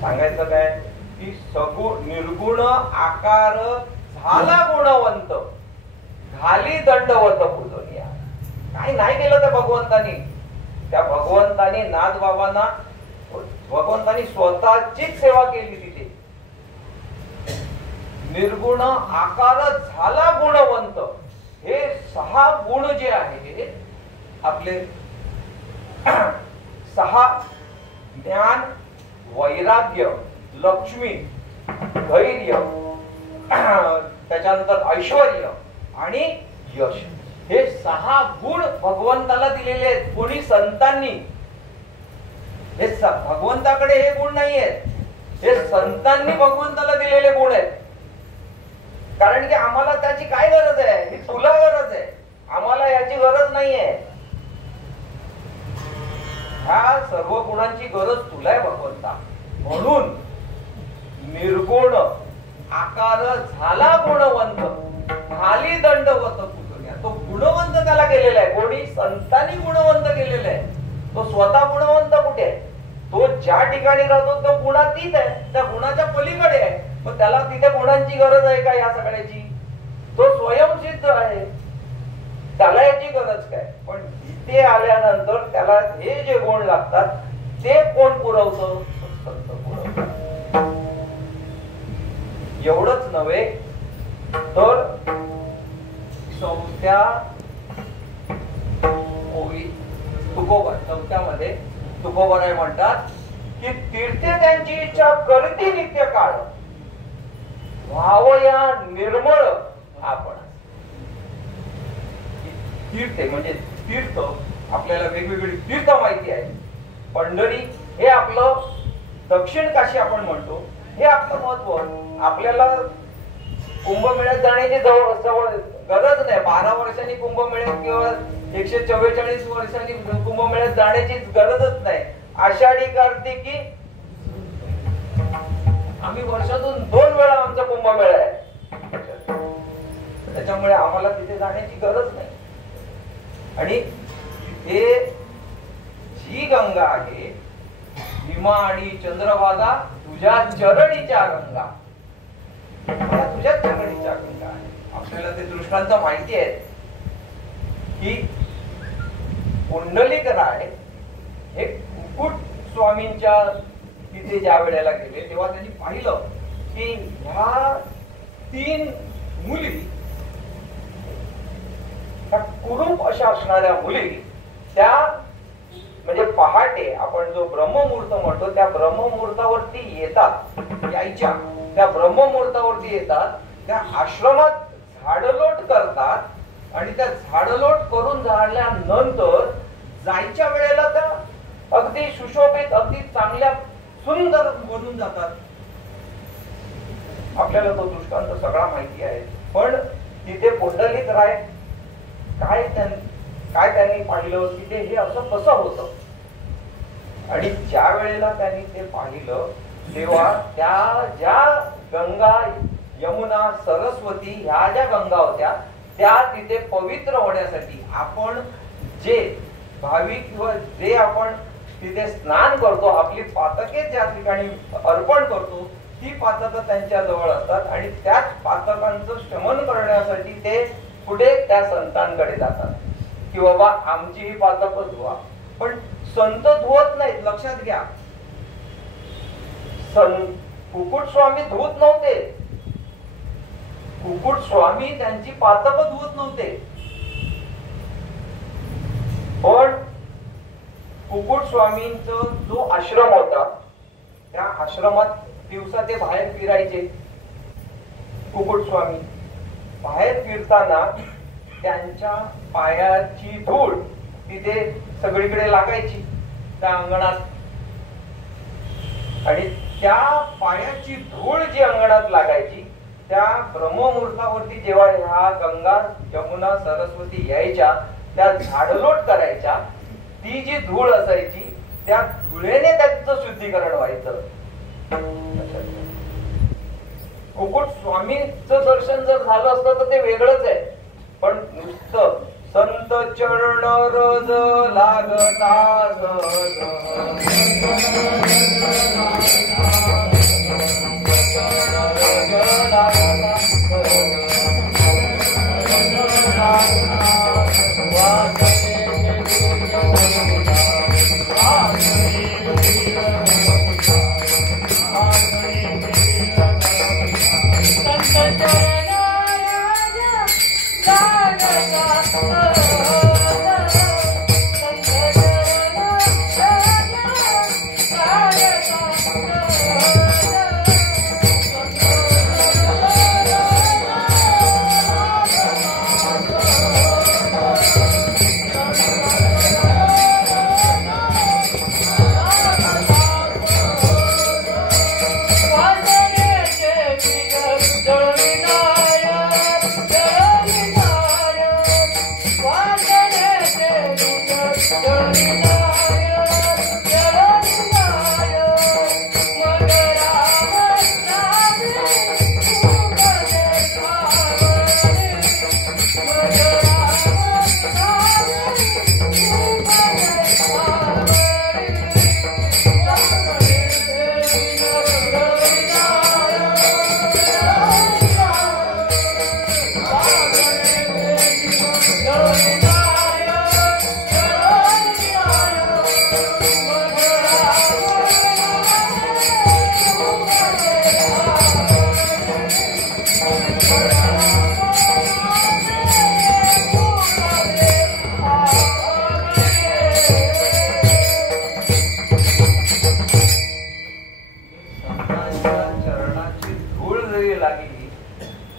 सांगायचं काय की सगुण निर्गुण आकार झाला गुणवंत, घाली दंडवत पूजनिया. काही नाही केलं त्या भगवंतानी. त्या भगवंतानी नाथबाबांना भगवंतानी स्वतःचीच सेवा केली तिथे. निर्गुण आकार झाला गुणवंत. हे 6 गुण जे आहे आपले 6 ज्ञान, वैराग्य, लक्ष्मी, धैर्य, त्याच्यानंतर ऐश्वर्य आणि यश, हे 6 गुण भगवंताला दिलेले आहेत. कोणी संतांनी. हे भगवंताकडे हे गुण नाही आहेत, हे संतांनी भगवंताला दिलेले गुण आहेत. कारण की आम्हाला त्याची काय गरज आहे? ही तुला गरज आहे, आम्हाला याची गरज नाहीये. ह्या सर्व गुणांची गरज तुला आहे भगवंता. म्हणून निर्गुण आकार झाला गुणवंत, खाली दंडवत पूजनिया. तो गुणवंत त्याला केलेला आहे. कोणी संतांनी गुणवंत केलेला आहे. तो स्वतः गुणवंत कुठे आहे? तो ज्या ठिकाणी राहतो तो गुणातीत आहे, त्या गुणाच्या पलीकडे आहे. मग त्याला तिथे गुणांची गरज आहे का या सगळ्याची? तो स्वयंसिद्ध आहे, त्याला याची गरज काय? पण इथे आल्यानंतर त्याला हे जे गुण लागतात ते कोण पुरवतं? संत पुरवतात. एवढंच नव्हे तर 4थ्या ओळी तुकोबामध्ये तुकोबाराय म्हणतात की तीर्थे त्यांची इच्छा करती नित्य काळ, व्हावया निर्मळ आपण. तीर्थे म्हणजे तीर्थ, आपल्याला वेगवेगळी तीर्थ माहिती आहे. पंढरी हे आपलं दक्षिण काशी आपण म्हणतो, हे आपलं महत्व. आपल्याला कुंभमेळ्यात जाण्याची गरज नाही. 12 वर्षांनी कुंभमेळ्यात किंवा 144 वर्षांनी कुंभमेळ्यात जाण्याची गरजच नाही. आषाढी कार्तिकी आम्ही वर्षातून 2 वेळा आमचा कुंभमेळा आहे, त्याच्यामुळे आम्हाला तिथे जाण्याची गरज नाही. आणि तिथे जी गंगा आहे, भीमा आणि चंद्रभागा तुझ्या चरणीच्या गंगा, तुझ्या चरणीच्या गंगा आहे. आपल्याला ते दृष्टांत माहिती आहे की पुंडलिक राय हे मुकुट स्वामींच्या तिथे ज्या वेळेला गेले तेव्हा त्यांनी पाहिलं की ह्या 3 मुली, कुरूप अशा असणाऱ्या मुली, त्या म्हणजे पहाटे आपण जो ब्रह्ममुहूर्त म्हणतो त्या ब्रह्ममुहूर्तावरती येतात, यायच्या त्या ब्रह्ममुहूर्तावरती येतात, त्या आश्रमात झाडलोट करतात आणि त्या झाडलोट करून झाल्यानंतर जायच्या वेळेला त्या अगदी सुशोभित, अगदी चांगल्या सुंदर बनून जातात. आपल्याला तो दृष्टांत सगळा माहिती आहे. पण तिथे पुंडलिक राय काय त्यांनी पाहिलं की ते हे असं कसं होतं. आणि ज्या वेळेला त्यांनी ते पाहिलं तेव्हा त्या ज्या गंगा, यमुना, सरस्वती ह्या ज्या गंगा होत्या त्या तिथे पवित्र होण्यासाठी आपण जे भाविक व जे आपण तिथे स्नान करतो, आपली पातके ज्या ठिकाणी अर्पण करतो, ती पातकं त्यांच्या जवळ असतात आणि त्याच पातकांचं शमन करण्यासाठी ते पुढे त्या संतांकडे जातात की बाबा आमची ही पातकं धुवा. पण संत धुवत नाहीत, लक्षात घ्या. कुकुट स्वामी धुवत नव्हते. कुकुट स्वामी त्यांची पातकं धुवत नव्हते. पण कुकुट स्वामींचा जो आश्रम होता त्या आश्रमात दिवसा ते बाहेर फिरायचे. कुकुट स्वामी बाहेर फिरताना त्यांच्या पायाची धूळ तिथे सगळीकडे लागायची त्या अंगणात. आणि त्या पायाची धूळ जी अंगणात लागायची त्या ब्रह्ममुहूर्तावरती जेव्हा ह्या गंगा, यमुना, सरस्वती यायच्या, त्या झाडलोट करायच्या, ती जी धूळ असायची त्या धुळेने त्याचं शुद्धीकरण व्हायचं. कुकुट स्वामीचं दर्शन जर झालं असतं तर ते वेगळंच आहे. पण नुसतं संत चरण रज लागता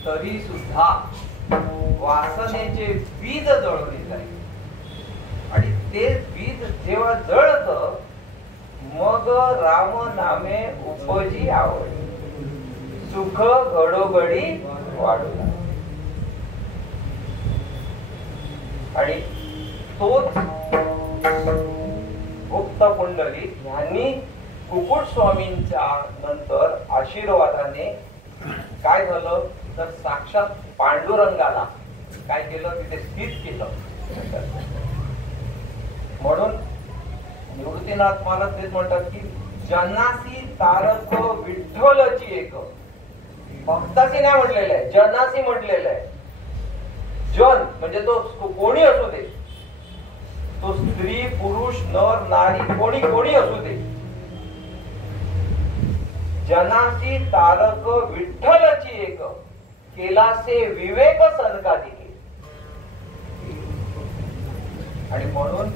तरी सुद्धा वासनेचे बीज जळवले जाईल. आणि ते बीज जेव्हा जळत मग राम नामे उपजी आवड, सुख घडोघडी वाढू लागले. आणि तोच गुप्त पुंडली यांनी कुकुट स्वामींच्या नंतर आशीर्वादाने काय झालं तर साक्षात पांडुरंगाला काय केलं तिथे स्थित केलं. म्हणून निवृत्तीनाथ महाराज तेच म्हणतात की जनासी तारक विठ्ठलची एक, भक्ताची नाही म्हटलेलं आहे, जनासी म्हटलेलं आहे. जन म्हणजे तो कोणी असू दे, तो स्त्री पुरुष नर नारी कोणी कोणी असू दे. जनासी तारक विठ्ठलची एक, केलासे विवेक सनकादिके. आणि म्हणून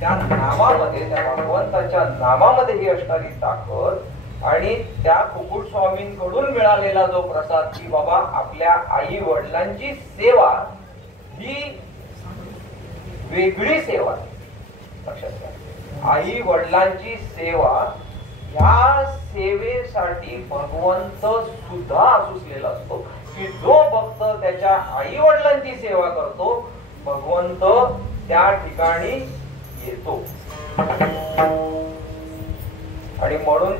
त्या नामामध्ये, त्या भगवंताच्या नामामध्ये ही असणारी ताकद आणि त्या कुकुट स्वामींकडून मिळालेला जो प्रसाद की बाबा आपल्या आई वडिलांची सेवा ही वेगळी सेवा. लक्षात घ्या, आई वडिलांची सेवा ह्या सेवेसाठी भगवंत सुद्धा असूसलेला असतो की जो भक्त त्याच्या आई वडिलांची सेवा करतो भगवंत त्या ठिकाणी येतो. आणि म्हणून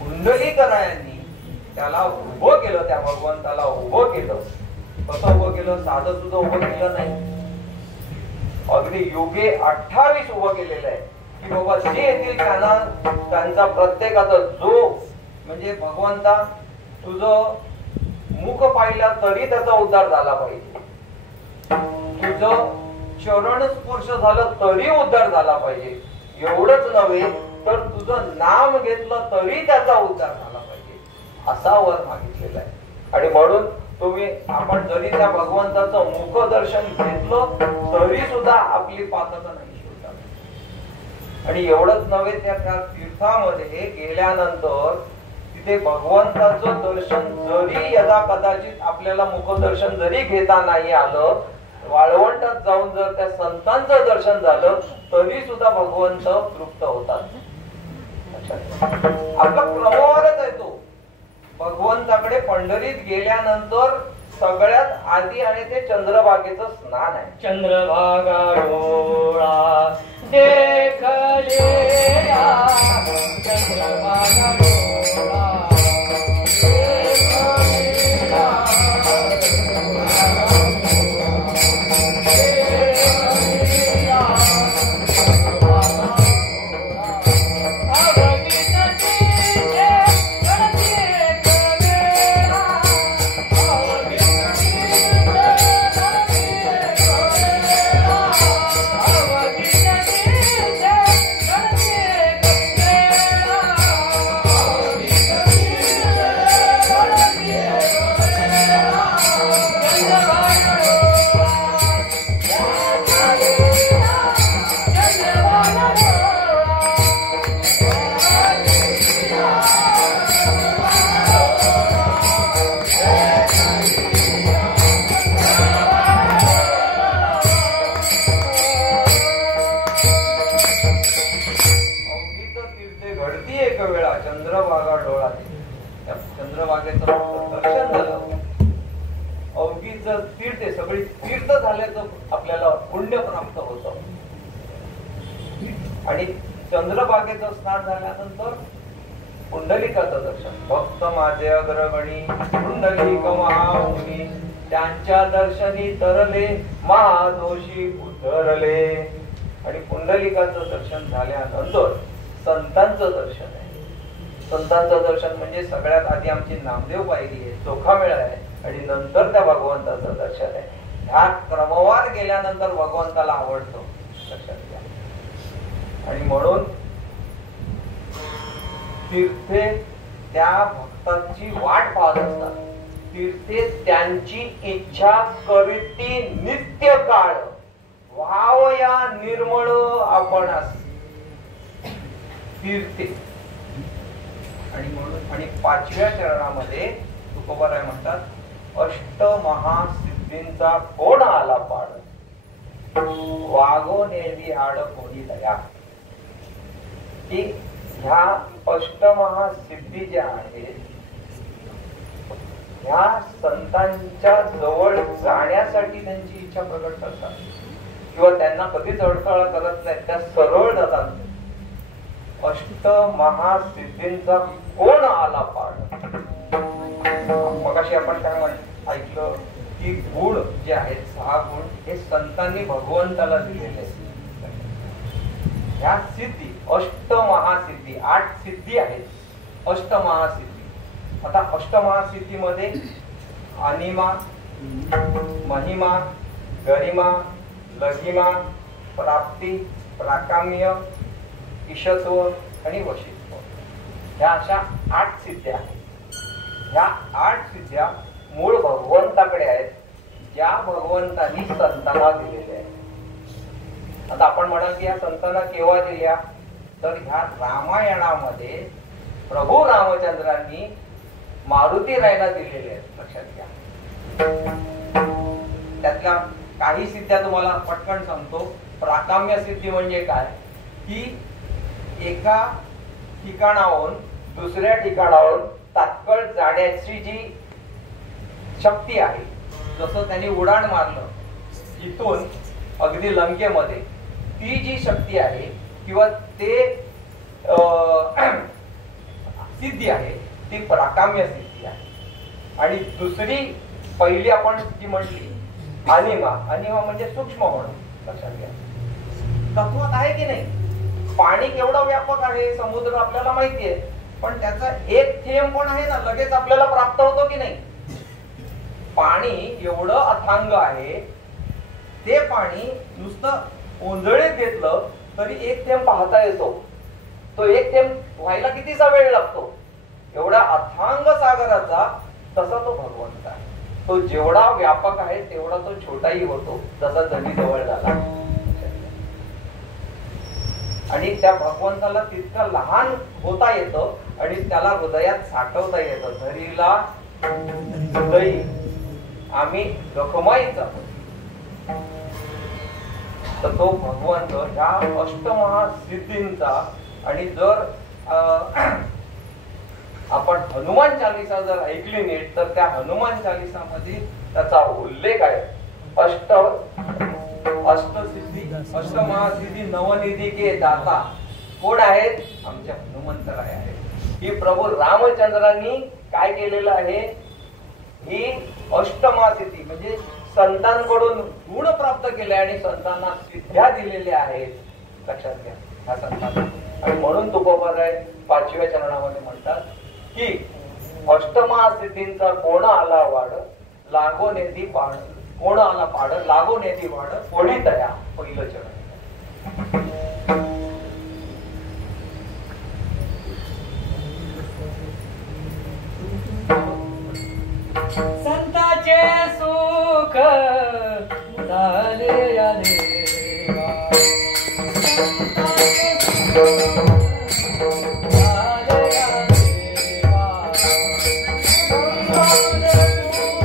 कुंडलीकरायांनी त्याला उभं केलं, त्या भगवंताला उभं केलं. कसं उभं केलं? साधं सुद्धा उभं केलं नाही, अगदी योगे 28 उभं केलेलं आहे की बाबा जे येतील त्यांना त्यांचा प्रत्येकाचा जो म्हणजे भगवंता तुझं मुख पाहिला तरी त्याचा उद्धार झाला पाहिजे, तुझं चरण स्पर्श झालं तरी उद्धार झाला पाहिजे. एवढंच नव्हे तर तुझं नाम घेतलं तरी त्याचा उद्धार झाला पाहिजे, असा वर मागितलेला आहे. आणि म्हणून तुम्ही आपण जरी त्या भगवंताचं मुख दर्शन घेतलं तरी सुद्धा आपली पातक नाही होतात. आणि एवढंच नव्हे, त्या तीर्थामध्ये गेल्यानंतर तिथे भगवंताचं दर्शन जरी यदा कदाचित आपल्याला मुखदर्शन जरी घेता नाही आलं, वाळवंटात जाऊन जर त्या संतांचं दर्शन झालं तरी सुद्धा भगवंत तृप्त होतात. आपला क्रमवारच आहे तो. भगवंताकडे पंढरीत गेल्यानंतर सगळ्यात आधी आणि ते चंद्रभागेचं स्नान आहे. चंद्रभागा डोळा देखले चंद्रभागा डोळा आणि चंद्रभागेचं स्नान झाल्यानंतर पुंडलिकाचं दर्शन. भक्त माझे अग्रगणी पुंडलिक महामुनी, त्यांच्या दर्शनी तरले महादोषी उतरले. आणि पुंडलिकाचं दर्शन झाल्यानंतर संतांचं दर्शन आहे. संतांचं दर्शन म्हणजे सगळ्यात आधी आमची नामदेव पायरी आहे, चोखामेळा आहे, आणि नंतर त्या भगवंताचं दर्शन आहे. ह्या क्रमवार गेल्यानंतर भगवंताला आवडतो लक्षात घ्या. आणि म्हणून तीर्थे त्या भक्तांची वाट पाहत असतात. तीर्थे त्यांची इच्छा करीती नित्य काळ, व्हाव या निर्मळ आपणास तीर्थे. आणि म्हणून आणि 5व्या चरणामध्ये तुकोबाराय म्हणतात, अष्टमहासिद्धींचा कोण आला पाड, वागो नेवी हाड कोणी दया. की ह्या अष्टमहासिद्धी ज्या आहेत ह्या संतांच्या जवळ जाण्यासाठी त्यांची इच्छा प्रकट करतात किंवा त्यांना कधीच अडथळा करत नाही, त्या सरळ जातात. अष्टमहासिद्धींचा कोण आला पाड. मगाशी आपण काय ऐकलं की गुण जे आहेत 6 गुण हे संतांनी भगवंताला दिलेले आहेत. ह्या सिद्धी अष्टमहासिद्धी 8 सिद्धी आहेत अष्टमहासिद्धी. आता अष्टमहासिद्धीमध्ये अनिमा, महिमा, गरिमा, लघिमा, प्राप्ती, प्राकाम्य, ईशत्व आणि वशित्व, ह्या अशा 8 सिद्ध्या आहेत. ह्या 8 सिद्ध्या मूळ भगवंताकडे आहेत, ज्या भगवंतांनी संतांना दिलेल्या आहेत. आता आपण म्हणाल की या संतांना केव्हा दिल्या, तर ह्या रामायणामध्ये प्रभू रामचंद्रांनी मारुती रायला दिलेले आहेत. लक्षात घ्या. त्यातल्या काही सिद्ध्या तुम्हाला पटकन सांगतो. प्राकाम्य सिद्धी म्हणजे काय, की एका ठिकाणाहून दुसऱ्या ठिकाणावर तात्काळ जाण्याची जी शक्ती आहे, जसं त्यांनी उडाण मारलं इथून अगदी लंकेमध्ये, ती जी शक्ती आहे किंवा ते सिद्धी आहे ती प्राकाम्य सिद्धी आहे. आणि दुसरी पहिली आपण जी म्हटली अनिमा, अनिमा म्हणजे सूक्ष्म होणं. लक्षात घ्या, तत्वात आहे की नाही. पाणी केवढं व्यापक आहे, समुद्र आपल्याला माहिती आहे, पण त्याचा एक थेंब पण आहे ना, लगेच आपल्याला प्राप्त होतो की नाही. पाणी एवढं अथांग आहे, ते पाणी नुसतं ओंजळीत घेतलं तरी एक थेंब पाहता येतो. तो एक थेंब व्हायला कितीचा वेळ लागतो. एवढा अथांग सागराचा तसा तो भगवंत आहे. तो जेवढा व्यापक आहे तेवढा तो छोटाही होतो, जसा जगी जवळ झाला. आणि त्या भगवंताला तितकं लहान होता येतं आणि त्याला हृदयात साठवता येतं. धरीला हृदयी आम्ही रखमाईचा. तर तो भगवंत ह्या अष्टमहासिद्धींचा. आणि जर आपण हनुमान चालिसा जर ऐकली नीट तर त्या हनुमान चालिसामध्ये त्याचा उल्लेख आहे. अष्टसिद्धी, अष्टमहासिद्धी नवनिधी के दाता कोण आहेत? आमच्या हनुमंतराय आहेत. ही प्रभू रामचंद्रांनी काय केलेलं आहे? ही अष्टमहासिद्धी म्हणजे संतांकडून गुण प्राप्त केले आणि संतांना सिद्ध्या दिलेल्या आहेत. लक्षात घ्या ह्या संतांना. आणि म्हणून तुकोबाराय 5व्या चरणामध्ये म्हणतात की अष्टमहासिद्धींचा कोण आला वाढ लागो नेती पाड, कोण आला पाड लागो नेती वाढ कोणी तया. पहिलं चरण. संताचे सुख झाले या देवा. संताचे सुख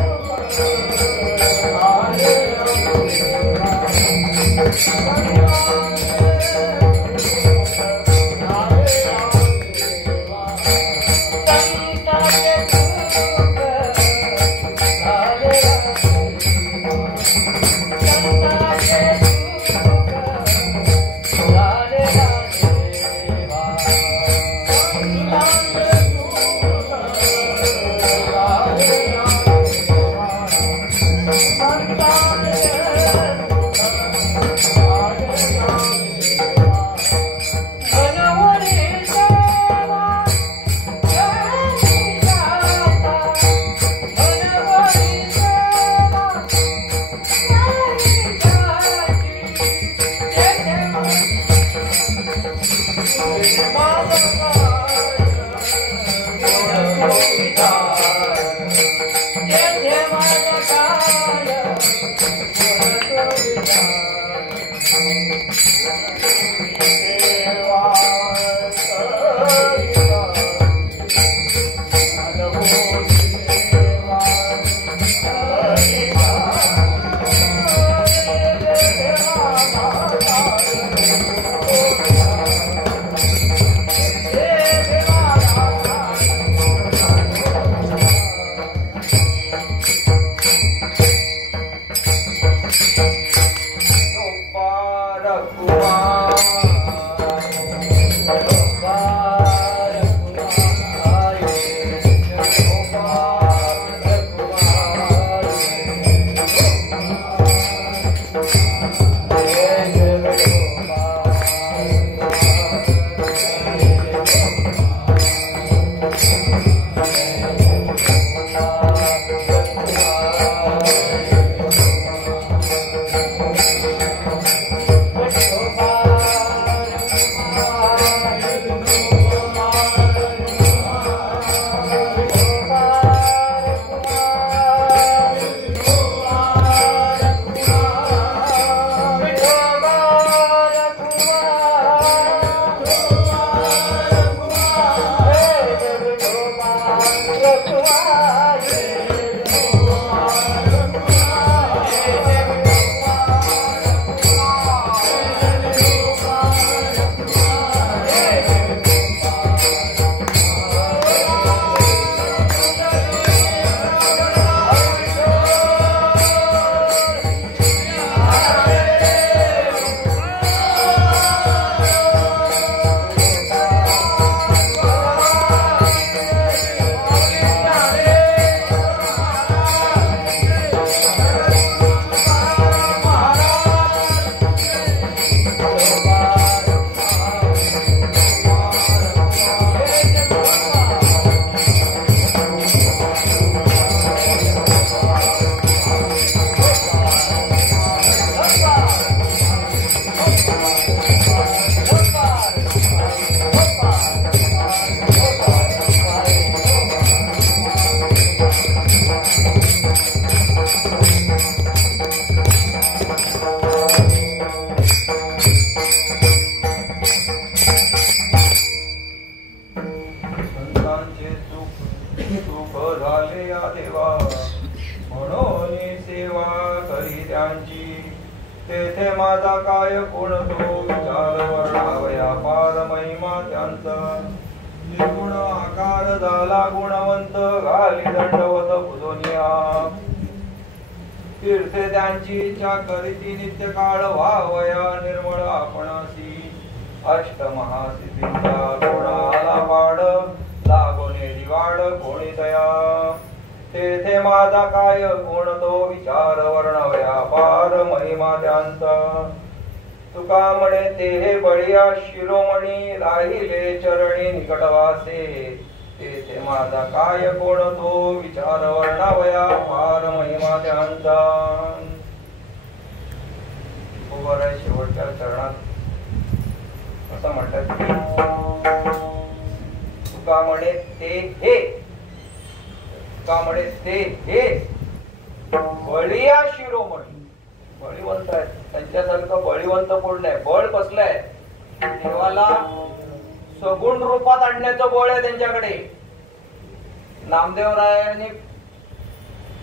म्हणून सेवा करी त्यांची तेथे माझा काय कोण तो विचार वर्णावया पार महिमा त्यांचा निर्गुण आकार झाला गुणवंत घाली दंडवत बुधोनिया तीर्थे त्यांची इच्छा करीती नित्य काळ व्हावया निर्मळ आपणासी अष्टमहासिद्धींचा कोणाला पाड लागोने दिवाड कोणी दया तेथे माझा काय कोण तो विचार वर्णवया पार महिमा त्यांचा तुका म्हणे ते बळिया शिरोमणी राहिले चरणी निकटवासे तेथे माझा काय कोण तो विचार वर्णवया पार महिमा त्यांचा. शेवटच्या चरणात असं म्हणतात की तुका म्हणे ते हे बळिया शिरोमणी बळीवंत आहेत. त्यांच्यासारखं बळीवंत कोण नाही. बळ कसलं आहे? देवाला सगुण रूपात आणण्याचं बळ आहे त्यांच्याकडे. नामदेवरायांनी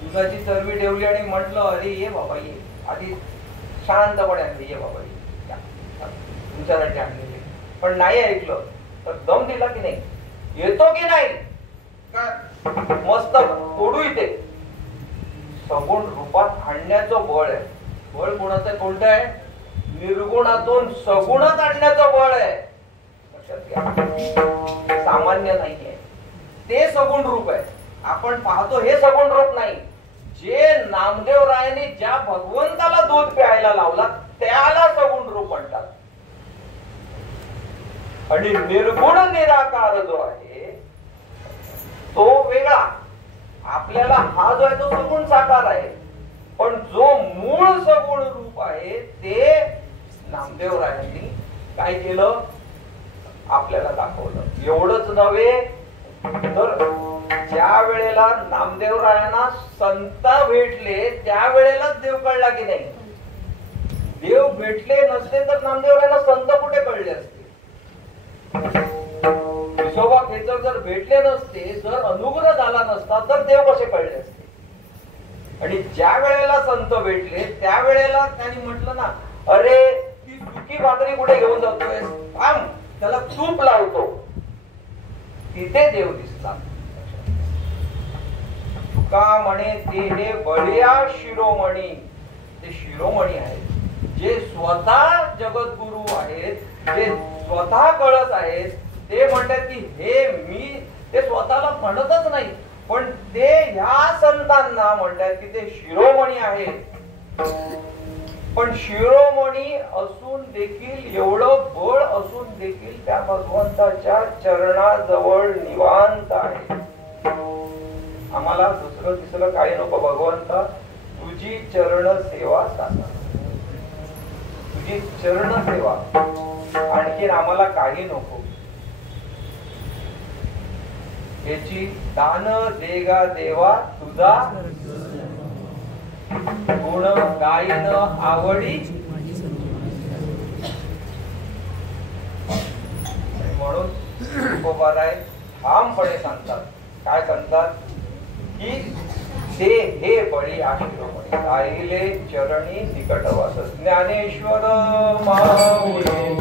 दुधाची चरबी ठेवली आणि म्हटलं अरे ये बाबा ये, आधी शांतपणे आणली, ये बाबा ये तुमच्यासाठी आणलेली. पण नाही ऐकलं तर दम दिला की नाही, येतो की नाही, मस्त ओढू येते. सगुण रूपात आणण्याचं बळ आहे. बळ कोणाचं कोणतं आहे? निर्गुणातून सगुणात आणण्याचं बळ आहे. सामान्य नाहीये ते, सगुण रूप आहे. आपण पाहतो हे सगुण रूप नाही. जे नामदेवरायांनी ज्या भगवंताला दूध प्यायला लावला त्याला सगुण रूप म्हणतात. आणि निर्गुण निराकार जो आहे तो वेगळा. आपल्याला हा जो आहे तो सगुण साकार आहे. पण जो मूळ सगुण रूप आहे ते नामदेवरायांनी काय केलं? आपल्याला दाखवलं. एवढंच नव्हे तर ज्या वेळेला नामदेवरायांना संत भेटले त्यावेळेलाच देव कळला की नाही. देव भेटले नसते तर नामदेवरायांना संत कुठे कळले असते? विसोबा खेचर जर भेटले नसते, जर अनुग्रह झाला नसता तर देव कसे कळले असते? आणि ज्या वेळेला संत भेटले त्यावेळेला त्यांनी म्हटलं ना, अरे ती सुकी भाकरी कुठे घेऊन जातोय, थांब त्याला तूप लावतो. तिथे देव दिसला. तुका म्हणे ते हे बळिया शिरोमणी. ते शिरोमणी आहेत जे स्वतः जगद्गुरु आहेत, जे स्वतः कळत आहेत. ते म्हणतात की हे मी, ते स्वतःला म्हणतच नाही पण ते ह्या संतांना म्हणतात की ते शिरोमणी आहेत. पण शिरोमणी असून देखील, एवढं बळ असून देखील त्या भगवंताच्या चरणाजवळ निवांत आहे. आम्हाला दुसरं तिसरं काही नको. भगवंता तुझी चरण सेवा साधा, तुझी चरण सेवा, आणखीन आम्हाला काही नको. याची दान देगा देवा तुझा गुण गायन आवडी. म्हणून तुकोबाराय ठामपणे सांगतात. काय सांगतात? की ते हे बळी शिरोमणी राहिले चरणी निकटवास. ज्ञानेश्वर माऊली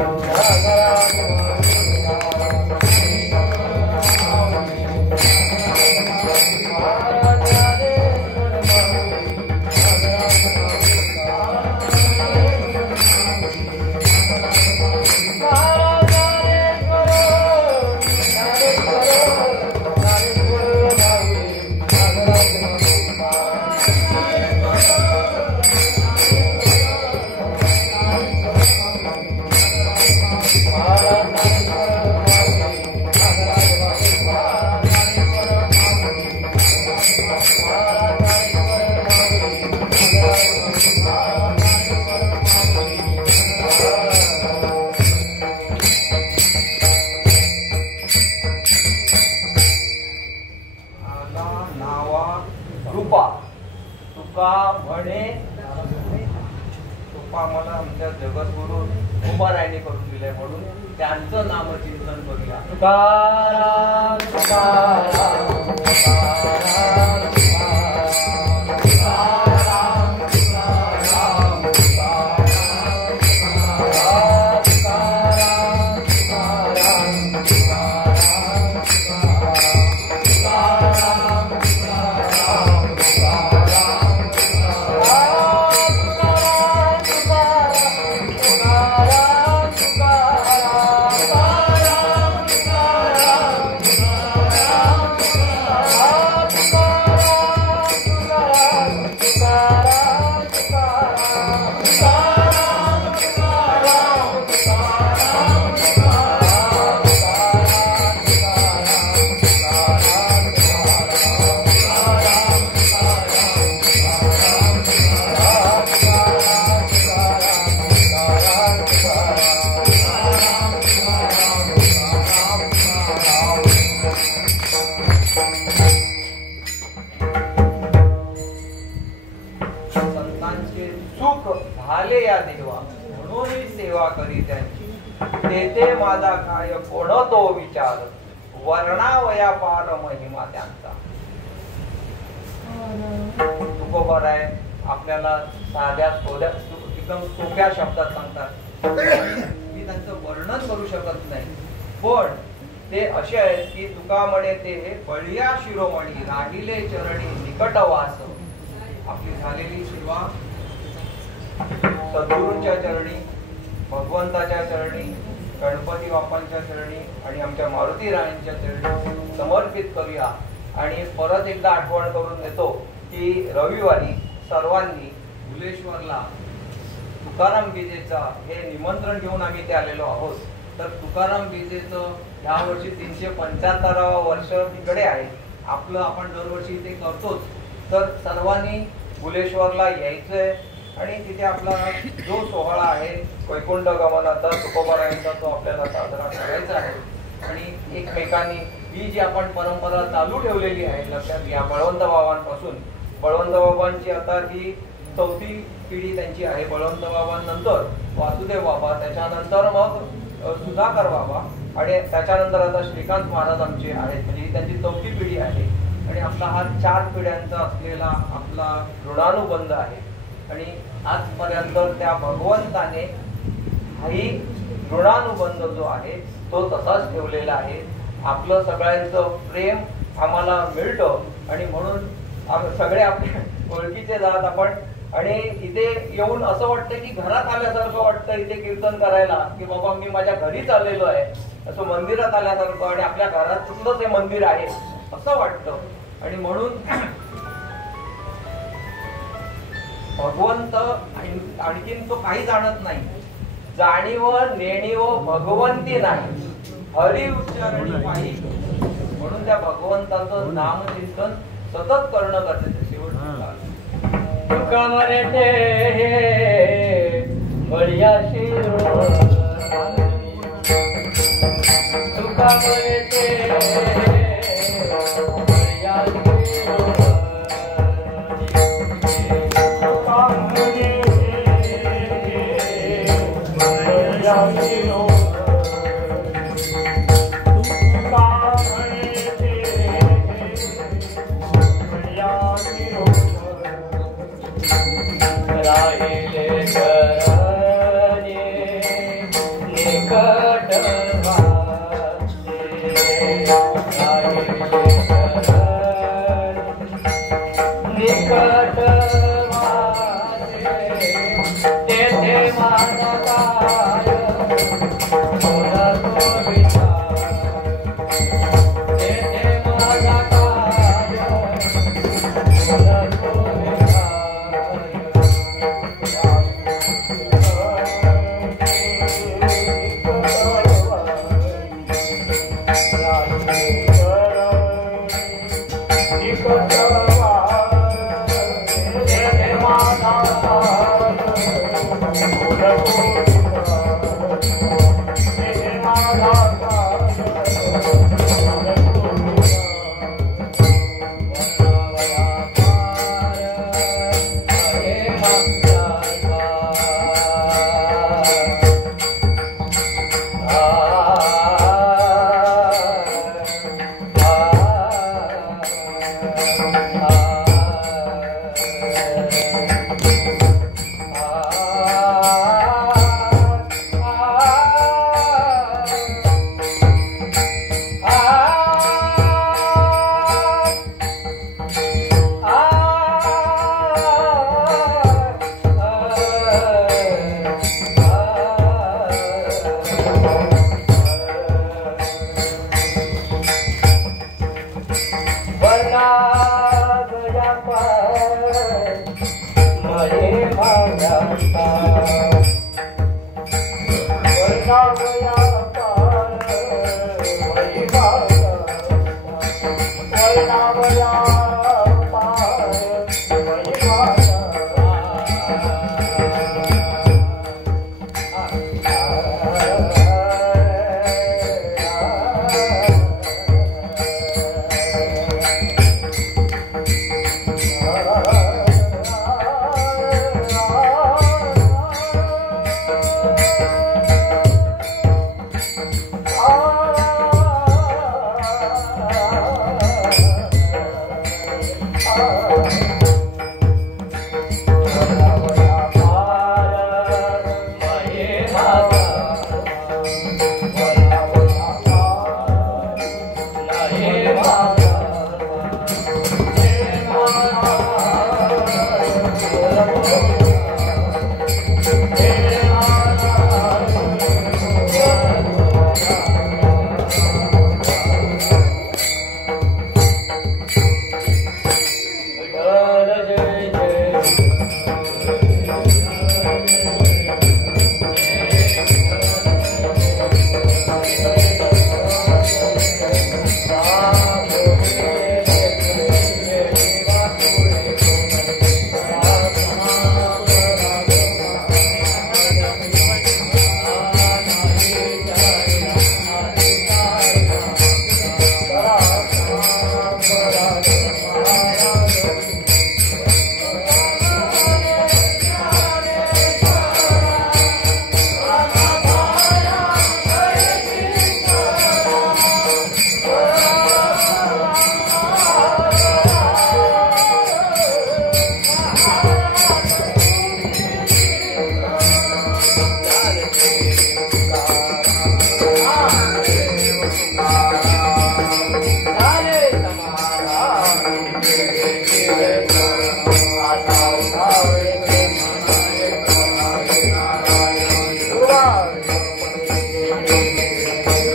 जगद्गुरु उभारायने करून दिले. म्हणून त्यांचं नामचिंतन करूया. तुकाराम तुकाराम तुकाराम तुकाराम. सुख झाले या देवा म्हणून सेवा करी त्यांची तेथे माझा काय कोण तो विचार वर्णावया पार महिमा त्यांचा. तुकोबार आहे आपल्याला साध्या एकदम सोप्या शब्दात सांगतात मी त्यांचं वर्णन करू शकत नाही, पण ते असे आहेत की तुका म्हणे ते बळिया शिरोमणी राहिले चरणी निकटवास. आपली झालेली सेवा सद्गुरूंच्या चरणी, भगवंताच्या चरणी, गणपती बाप्पांच्या चरणी आणि आमच्या मारुती रायांच्या चरणी समर्पित करूया. आणि परत एकदा आठवण करून देतो की रविवारी सर्वांनी भुलेश्वरला तुकाराम बीजेचा हे निमंत्रण घेऊन आम्ही इथे आलेलो आहोत. तर तुकाराम बीजेचं ह्या वर्षी 375वा वर्ष तिकडे आहे. आपलं आपण दरवर्षी इथे करतोच. तर सर्वांनी भुलेश्वरला यायचंय आणि तिथे आपला जो सोहळा आहे वैकुंठ गमनाचा तुकोबारायांचा तो आपल्याला साजरा करायचा आहे. आणि एकमेकांनी ही जी आपण परंपरा चालू ठेवलेली आहे लक्षात घ्या बळवंत बाबांपासून. बळवंत बाबांची आता ही 4थी पिढी त्यांची आहे. बळवंत बाबांनंतर वासुदेव बाबा, त्याच्यानंतर मग सुधाकर बाबा आणि त्याच्यानंतर आता श्रीकांत महाराज आमचे आहेत. म्हणजे ही त्यांची 4थी पिढी आहे. आणि आपला हा 4 पिढ्यांचा असलेला आपला ऋणानुबंध आहे. आणि आजपर्यंत त्या भगवंताने हाही ऋणानुबंध जो आहे तो तसाच ठेवलेला आहे. आपलं सगळ्यांचं प्रेम आम्हाला मिळतं आणि म्हणून सगळे आपले ओळखीचे जात आपण. आणि इथे येऊन असं वाटतं की घरात आल्यासारखं वाटतं इथे कीर्तन करायला, की बाबा मी माझ्या घरीच आलेलो आहे असं मंदिरात आल्यासारखं आणि आपल्या घरातच हे मंदिर आहे असं वाटतं. आणि म्हणून भगवंत आणखीन तो काही जाणत नाही. जाणीव नेणीव भगवंती नाही हरी उच्चारणी पाहिजे. म्हणून त्या भगवंताचं नामचिंतन सतत करणं गरजेचं. तुका म्हणे ते बळिया शिरोमणी तुका म्हणे ते बळिया शिरोमणी तुका म्हणे बळिया शिरोमणी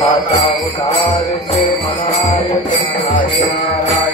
आता उतार से मनाय नारायण